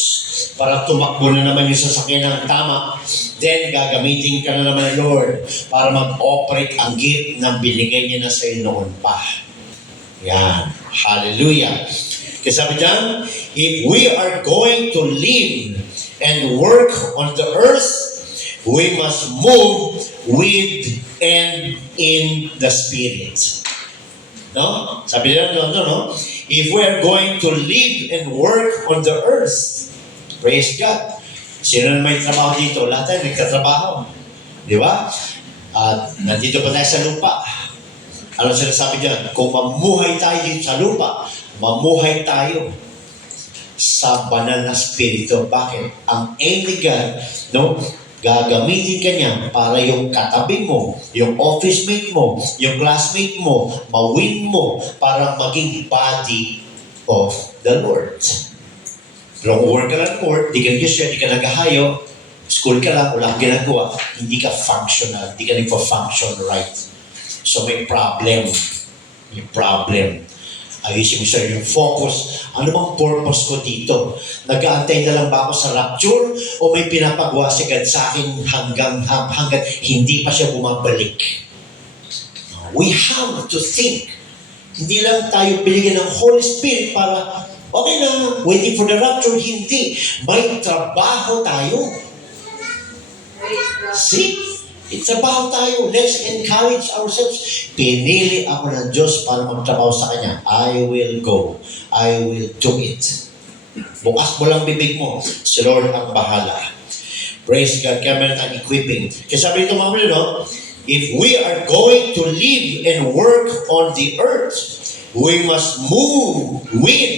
para tumakbo na naman yung sasakyan ng tama. Then, gagamitin ka na naman, Lord, para mag-operate ang gift na binigay niya na sa iyo noon pa. Yan. Hallelujah. Kasi sabi dyan, if we are going to live and work on the earth, we must move with and in the Spirit. No? Sabi nila, no? If we are going to live and work on the earth, praise God. Sino na may trabaho dito? Lahat tayo nagtatrabaho. Di ba? At nandito pa tayo sa lupa. Ano sinasabi dyan? Kung mamuhay tayo dito sa lupa, mamuhay tayo sa banal na spirito. Bakit? Ang aim ni God, no? Gagamitin ka niya para yung katabi mo, yung office mate mo, yung classmate mo, mawin mo para maging body of the Lord. Pero kung work ka lang Lord, di ka nag-share, di ka nag-ahayo, school ka lang, wala kang ginagawa, hindi ka functional, hindi ka nagpa-function right. So may problem. May problem. Ayusin mo sir yung focus. Ano bang purpose ko dito? Nag-aantay na lang ba ako sa rapture? O may pinapagawa si God sa akin hanggang hindi pa siya bumabalik? We have to think. Hindi lang tayo binigyan ng Holy Spirit para, okay na, waiting for the rapture. Hindi. May trabaho tayo. See? It's about tayo. Let's encourage ourselves. Pinili ako ng Diyos para magtrabaho sa Kanya. I will go. I will do it. Bukas mo lang bibig mo. Si Lord ang bahala. Praise God. Kaya meron tayong equipping. Kaya sabi nito mga kapatid, no? If we are going to live and work on the earth, we must move with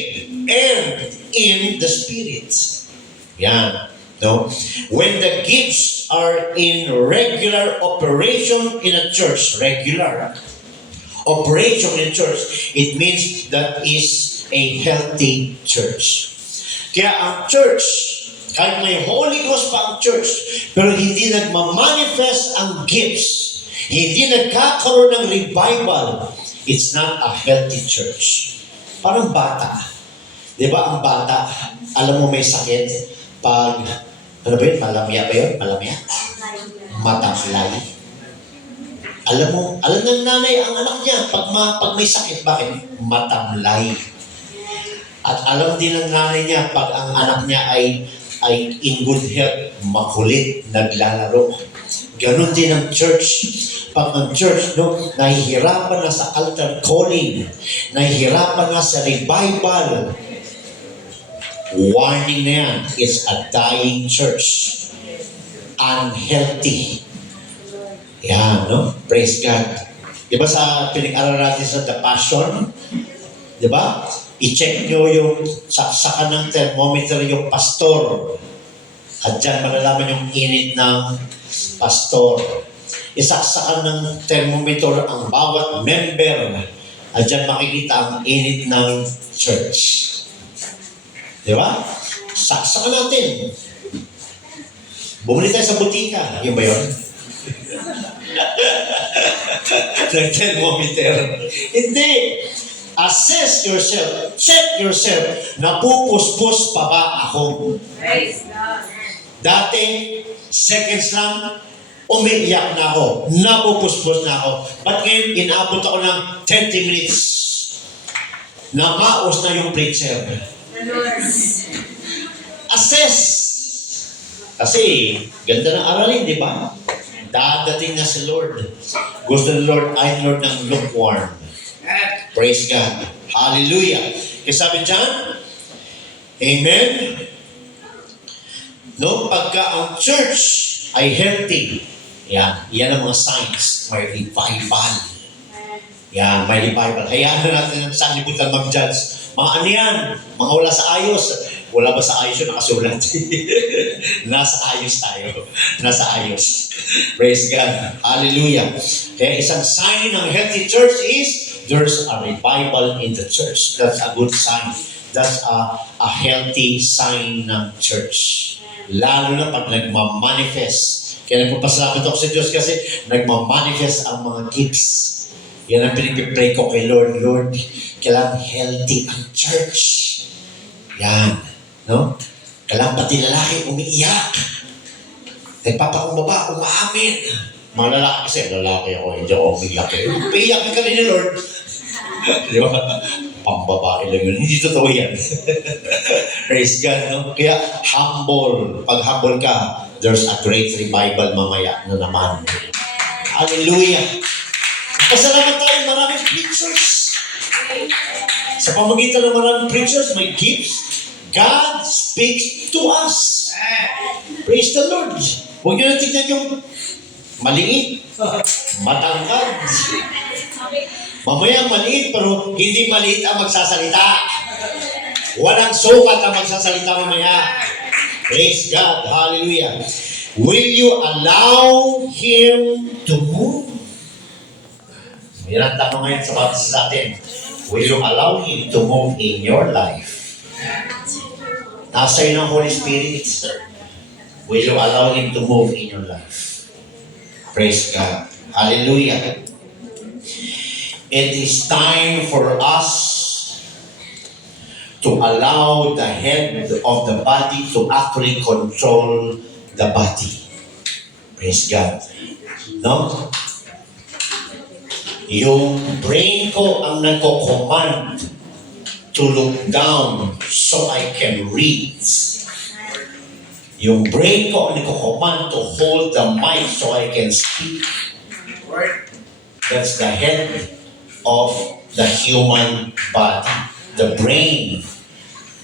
and in the Spirit. Yan. No? When the gifts are in regular operation in a church, regular operation in a church, it means that is a healthy church. Kaya ang church, kahit may Holy Ghost pa ang church, pero hindi nagmamanifest ang gifts, hindi nagkakaroon ng revival, it's not a healthy church. Parang bata. Di ba ang bata, alam mo may sakit, pag, ano ba yun? Malamya ba yun? Malamya? Matamlay. Alam ng nanay ang anak niya, pag may sakit, bakit? Matamlay. At alam din ng nanay niya, pag ang anak niya ay in good health, makulit, naglalaro. Ganon din ang church. Pag ang church, no, nahihirapan na sa altar calling, nahihirapan na sa revival, warning na yan, it's a dying church. Unhealthy. Yan, no? Praise God. Diba sa pinag-aral natin sa The Passion? Diba? I-check nyo yung saksakan ng thermometer yung pastor. At dyan malalaman yung init ng pastor. Isaksakan ng thermometer ang bawat member. At dyan makikita ang init ng church. Di ba? Saksakan natin. Bumili tayo sa butika. Yun ba yun? Ng thermometer. Hindi. Assess yourself. Check yourself. Napupuspos pa ba ako? Praise God. Dati, seconds lang, umiiyak na ako. Napupuspos na ako. But ngayon, inabot ako ng 20 minutes. Namaos na yung preacher. Assess. Kasi, ganda ng aralin, di ba? Dadating na si Lord. Gusto ng Lord ay Lord ng lukewarm. Praise God. Hallelujah. Kaya sabi dyan, Amen. No, pagka ang church ay healthy, yan ang mga signs. May revival. Yan, may revival. Hayaan na natin sa libutan mag-judge. Mga ano yan? Mga wala sa ayos. Wala ba sa ayos yun? Nakasulat. Nasa ayos tayo. Nasa ayos. Praise God. Hallelujah. Kaya isang sign ng healthy church is there's a revival in the church. That's a good sign. That's a healthy sign ng church. Lalo na pag nagmamanifest. Kaya nagpapasalamat ako sa Diyos kasi nagmamanifest ang mga gifts. Yan ang pinipipray ko kay Lord. Lord, kailangan healthy ang church. Yan. No? Kailangan pati lalaki umiiyak. Nagpapakumbaba, umaamin. Mga lalaki kasi, lalaki ako, hindi ako umiiyak. Paiyak ka rin ni Lord. Di ba? Pambabae lang yun. Hindi totoo yan. Praise God, no? Kaya humble. Pag humble ka, there's a great revival mamaya na naman. Hallelujah. Pasalamat tayo, maraming preachers. Sa pamagitan ng maraming preachers, may gifts. God speaks to us. Praise the Lord. Huwag nyo na tignan yung maliit, matangkad. Mamaya maliit, pero hindi maliit ang magsasalita. Walang sukat ang magsasalita mamaya. Praise God. Hallelujah. Will you allow Him to move? Yan ang tanong ngayon sa atin. Will you allow Him to move in your life? Nasa iyo ng Holy Spirit. Will you allow Him to move in your life? Praise God. Hallelujah. It is time for us to allow the head of the body to actually control the body. Praise God. No? Yung brain ko ang nagko-command to look down so I can read. Yung brain ko ang nagko-command to hold the mic so I can speak. That's the head of the human body. The brain.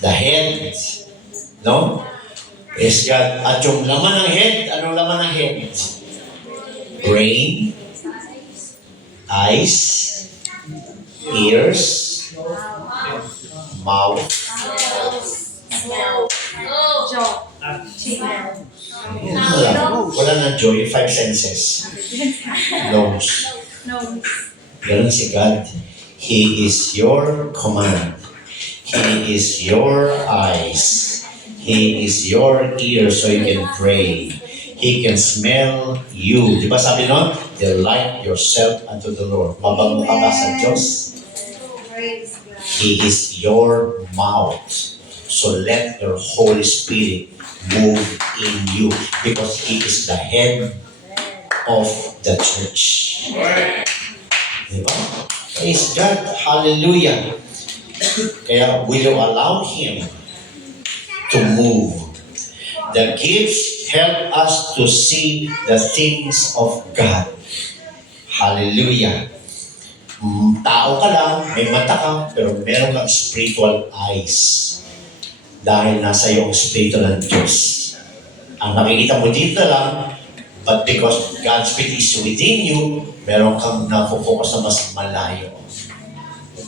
The head. No? Praise God. At yung laman ng head, anong laman ng head? Brain, eyes, ears, mouth. Wala na joy, five senses. Nose. Ganun si God. He is your command. He is your eyes. He is your ears so you can pray. He can smell you. Di ba sabi nun? Delight yourself unto the Lord. Mabango ka ba sa Diyos? He is your mouth. So let your Holy Spirit move in you because He is the head of the church. Diba? Praise God. Hallelujah. Kaya will you allow Him to move? The gifts help us to see the things of God. Hallelujah. Tao ka lang, may mata ka, pero meron kang spiritual eyes. Dahil nasa iyong spirito ng Diyos. Ang nakikita mo dito lang, but because God's Spirit is within you, meron kang napofokus na mas malayo.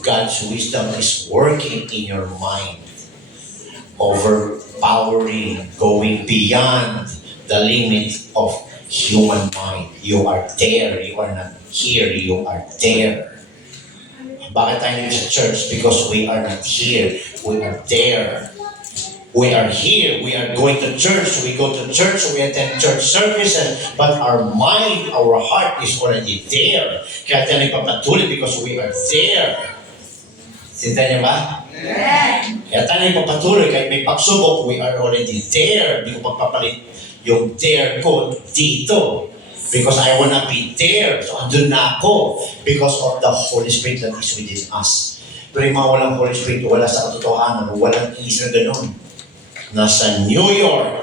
God's wisdom is working in your mind, overpowering, going beyond the limit of human mind. You are there, you are not here, you are there. Bakit tayo nandito sa church? Because we are not here, we are there. We are here, we are going to church, we go to church, we attend church services, but our mind, our heart is already there. Kaya tayo nagpapatuloy because we are there. Sinta niya ba? Kaya tayo nagpapatuloy, kahit may pagsubok, we are already there. Hindi ko pagpapalit yung there ko dito. Because I wanna be there. So andun na ako. Because of the Holy Spirit that is within us. Pero yung mga walang Holy Spirit, wala sa katotohanan, walang isip na gano'n. Nasa New York,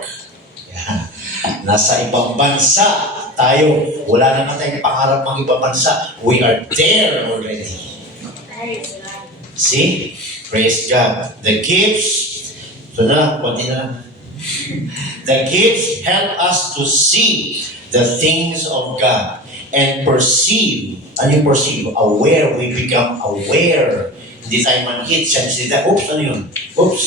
nasa ibang bansa, tayo, wala na tayong pangarap ng ibang bansa. We are there already. See? Praise God. The gifts, ito na lang, konti na lang. The gifts help us to see the things of God and perceive. Ano yung perceive? Aware. We become aware. Hindi tayo manhit. Sensitive. Oops, ano yun? Oops.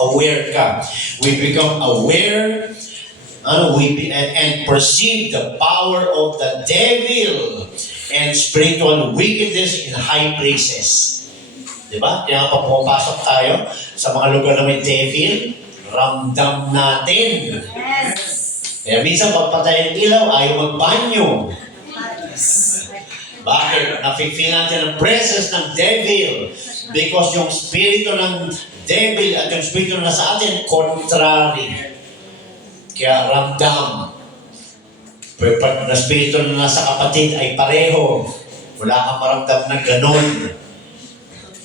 Aware ka. We become aware and perceive the power of the devil and spiritual wickedness in high places. Diba? Kaya pag pumapasok tayo sa mga lugar na may devil, ramdam natin. Yes. Kaya minsan pagpatay ng ilaw, ayaw magbanyo. Bakit? Nafe-feel natin ang presence ng devil because yung spirito ng devil at yung spirito na sa atin, contrary. Kaya ramdam. Pero pag na spirito na nasa kapatid ay pareho. Wala kang maramdam na ganun.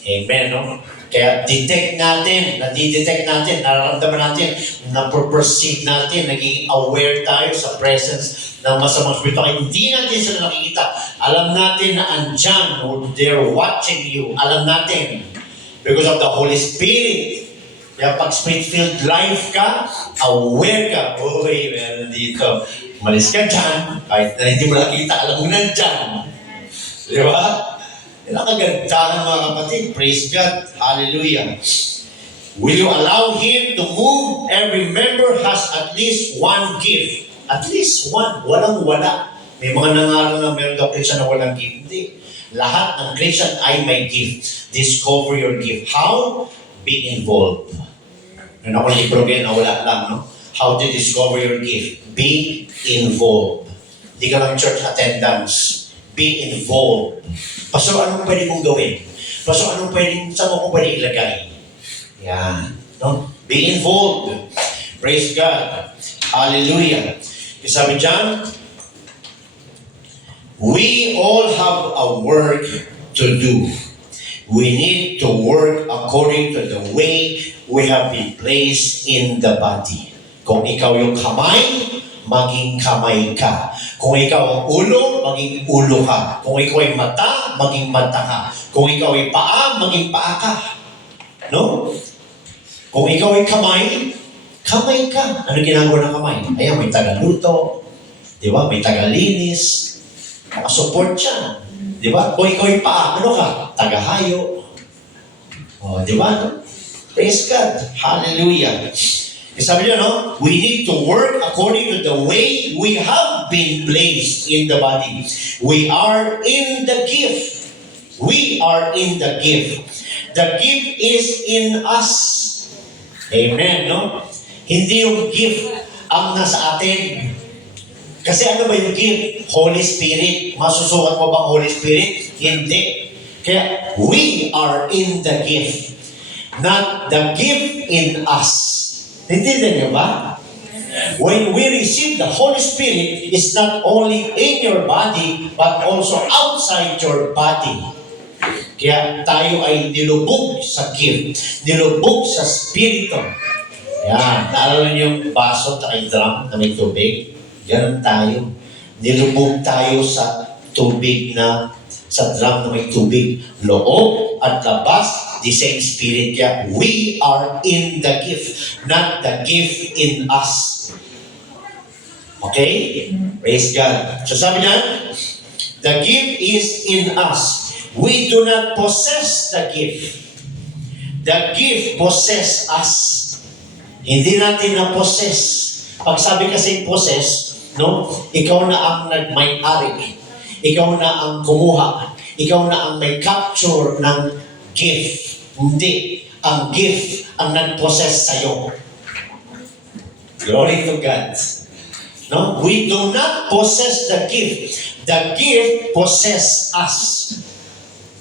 Amen, no? Kaya detect natin, nadidetect natin, nararamdaman natin, na-perceive natin, naging aware tayo sa presence ng masamang spirito. Kaya hindi natin sila nakikita. Alam natin na andyan, they're watching you. Alam natin. Because of the Holy Spirit. Kaya pag Spirit-filled life ka, aware ka. Uy, meron dito. Malis ka dyan. Kahit na hindi mo nakikita, alam mo nandyan. Di ba? Yan ang kagandahan mga kapatid. Praise God. Hallelujah. Will you allow Him to move? Every member has at least one gift. At least one. Walang-wala. May mga nangaral na meron daw Christian na walang gift. Hindi. Lahat ng Christian ay may gift. Discover your gift. How? Be involved. Ano ako libro na wala lang, no? How to discover your gift. Be involved. Hindi ka lang church attendance. Be involved. Pastor, anong pwede mong gawin? Pastor, anong pwede, saan mo ko pwede ilagay? Yan. No? Be involved. Praise God. Hallelujah. Kasi sabi dyan, we all have a work to do. We need to work according to the way we have been placed in the body. Kung ikaw yung kamay, maging kamay ka. Kung ikaw ang ulo, maging ulo ka. Kung ikaw ay mata, maging mata ka. Kung ikaw ay paa, maging paa ka. No? Kung ikaw ay kamay, Kamay ka. Ano ginagawa ng kamay? Ayan, may tagaluto. Di ba? May tagalinis. Nakasupport siya. Di ba? Kung ikaw yung paa, ano ka? Tagahayo. O, di ba? No? Praise God. Hallelujah. Sabi niya, no? We need to work according to the way we have been placed in the body. We are in the gift. We are in the gift. The gift is in us. Amen, no? Hindi yung gift ang nasa atin. Kasi ano ba yung gift? Holy Spirit. Masusukat mo bang Holy Spirit? Hindi. Kaya we are in the gift. Not the gift in us. Naintindihan niyo ba? When we receive the Holy Spirit, it's not only in your body, but also outside your body. Kaya tayo ay nilubog sa gift, nilubog sa Spirito. Yan, naalala niyo yung baso at drum na may tubig? Ganun tayo. Nilubog tayo sa tubig na, sa drum na may tubig. Loob at labas, the same Spirit. Kaya we are in the gift, not the gift in us. Okay? Praise God. So sabi niya, the gift is in us. We do not possess the gift. The gift possess us. Hindi natin na-possess. Pag sabi kasi possess, no? Ikaw na ang nagmay-ari. Ikaw na ang kumuha. Ikaw na ang may capture ng gift. Hindi. Ang gift ang nag-possess sa'yo. Glory to God. No? We do not possess the gift. The gift possess us.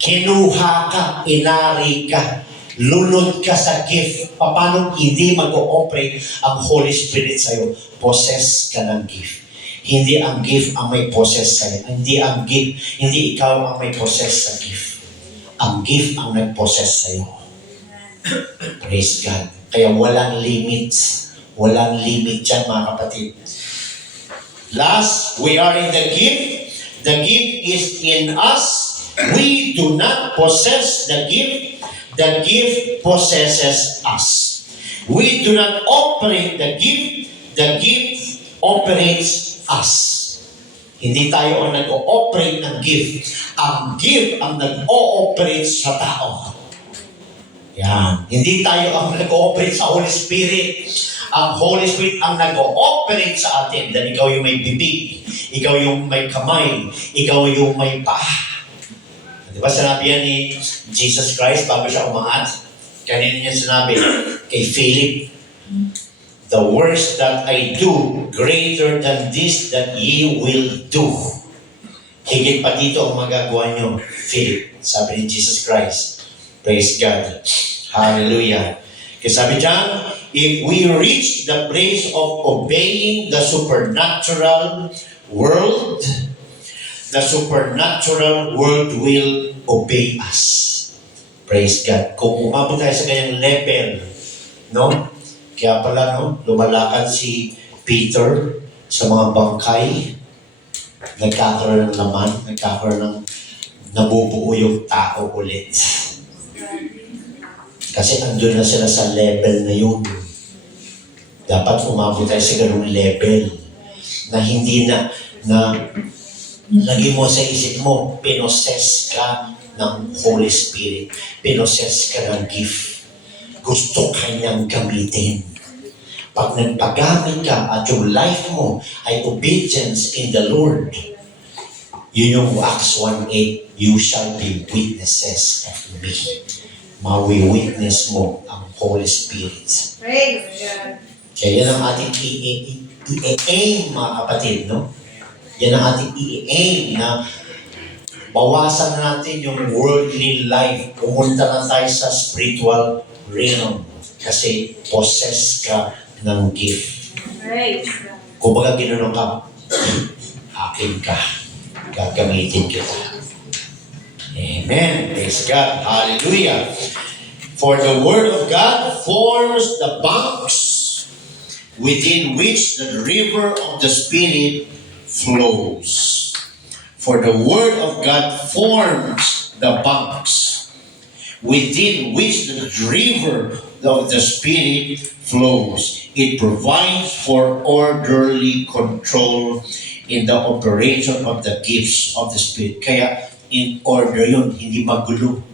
Kinuha ka, inari ka, lunod ka sa gift. Paano hindi mag-ooperate ang Holy Spirit sa'yo? Possess ka ng gift. Hindi ang gift ang may possess sa'yo. Hindi ang gift, hindi ikaw ang may possess sa gift. Ang gift ang nag-possess sa'yo. Praise God. Kaya walang limits. Walang limit dyan, mga kapatid. Last, we are in the gift. The gift is in us. We do not possess the gift. The gift possesses us. We do not operate the gift. The gift operates us. Hindi tayo ang nag-ooperate ng gift. Ang gift ang nag-ooperate sa tao. Yan. Hindi tayo ang nag-ooperate sa Holy Spirit. Ang Holy Spirit ang nag-ooperate sa atin. Dahil ikaw yung may bibig. Ikaw yung may kamay. Ikaw yung may paa. Di ba sinabi yan ni Jesus Christ bago siya umangat? Kanina niya sinabi kay Philip, the works that I do, greater than this that ye will do. Higit pa dito ang magagawa niyo, Philip. Sabi ni Jesus Christ. Praise God. Hallelujah. Kaya sabi dyan, if we reach the place of obeying the supernatural world, the supernatural world will obey us. Praise God. Kung umabot tayo sa ganyang level, no? Kaya pala, no? Lumalakad si Peter sa mga bangkay, nagkakaroon ng laman, nagkakaroon ng nabubuo yung tao ulit. Kasi andun na sila sa level na yun. Dapat umabot tayo sa ganung level na hindi na lagi mo sa isip mo, pinoses ka ng Holy Spirit. Pinoses ka ng gift. Gusto kanyang gamitin. Pag nagpagamit ka at yung life mo ay obedience in the Lord, yun yung Acts 1:8, you shall be witnesses of me. Mawi-witness mo ang Holy Spirit. Praise God. Kaya yan ang ating i-aim, mga kapatid, no? Yan ang ating i-aim na bawasan natin yung worldly life. Pumunta na tayo sa spiritual realm kasi possess ka ng gift. Praise God. Kung baga ginunong ka, akin ka. Gagamitin kita. Amen. Praise God. Hallelujah. For the Word of God forms the banks within which the river of the Spirit flows. For the Word of God forms the banks within which the river of the Spirit flows. It provides for orderly control in the operation of the gifts of the Spirit. Kaya in order yun, hindi magulo.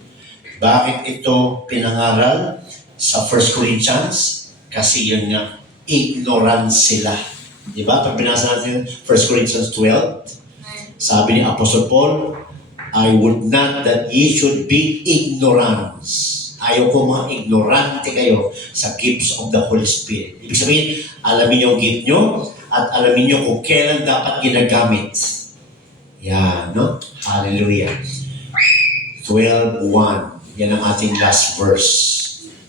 Bakit ito pinangaral sa 1 Corinthians? Kasi yun nga, ignorant sila. Di ba? Pag binasa natin 1 Corinthians 12, sabi ni Apostle Paul, I would not that ye should be ignorance. Ayaw ko mga ignorante kayo sa gifts of the Holy Spirit. Ibig sabihin, alamin niyo ang gift nyo at alamin niyo kung kailan dapat ginagamit. Yan, no? Hallelujah. 12:1. Yan ang ating last verse.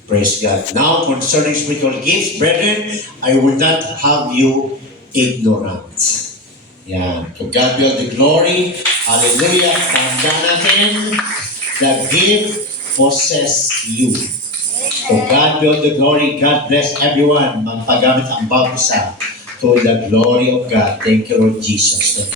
Praise God. Now, concerning spiritual gifts, brethren, I will not have you ignorant. Yan. To God be all the glory. Hallelujah. Tanda natin, the gift possess you. To God be all the glory. God bless everyone. Magpagamit ang bawat isa to the glory of God. Thank you, Lord Jesus.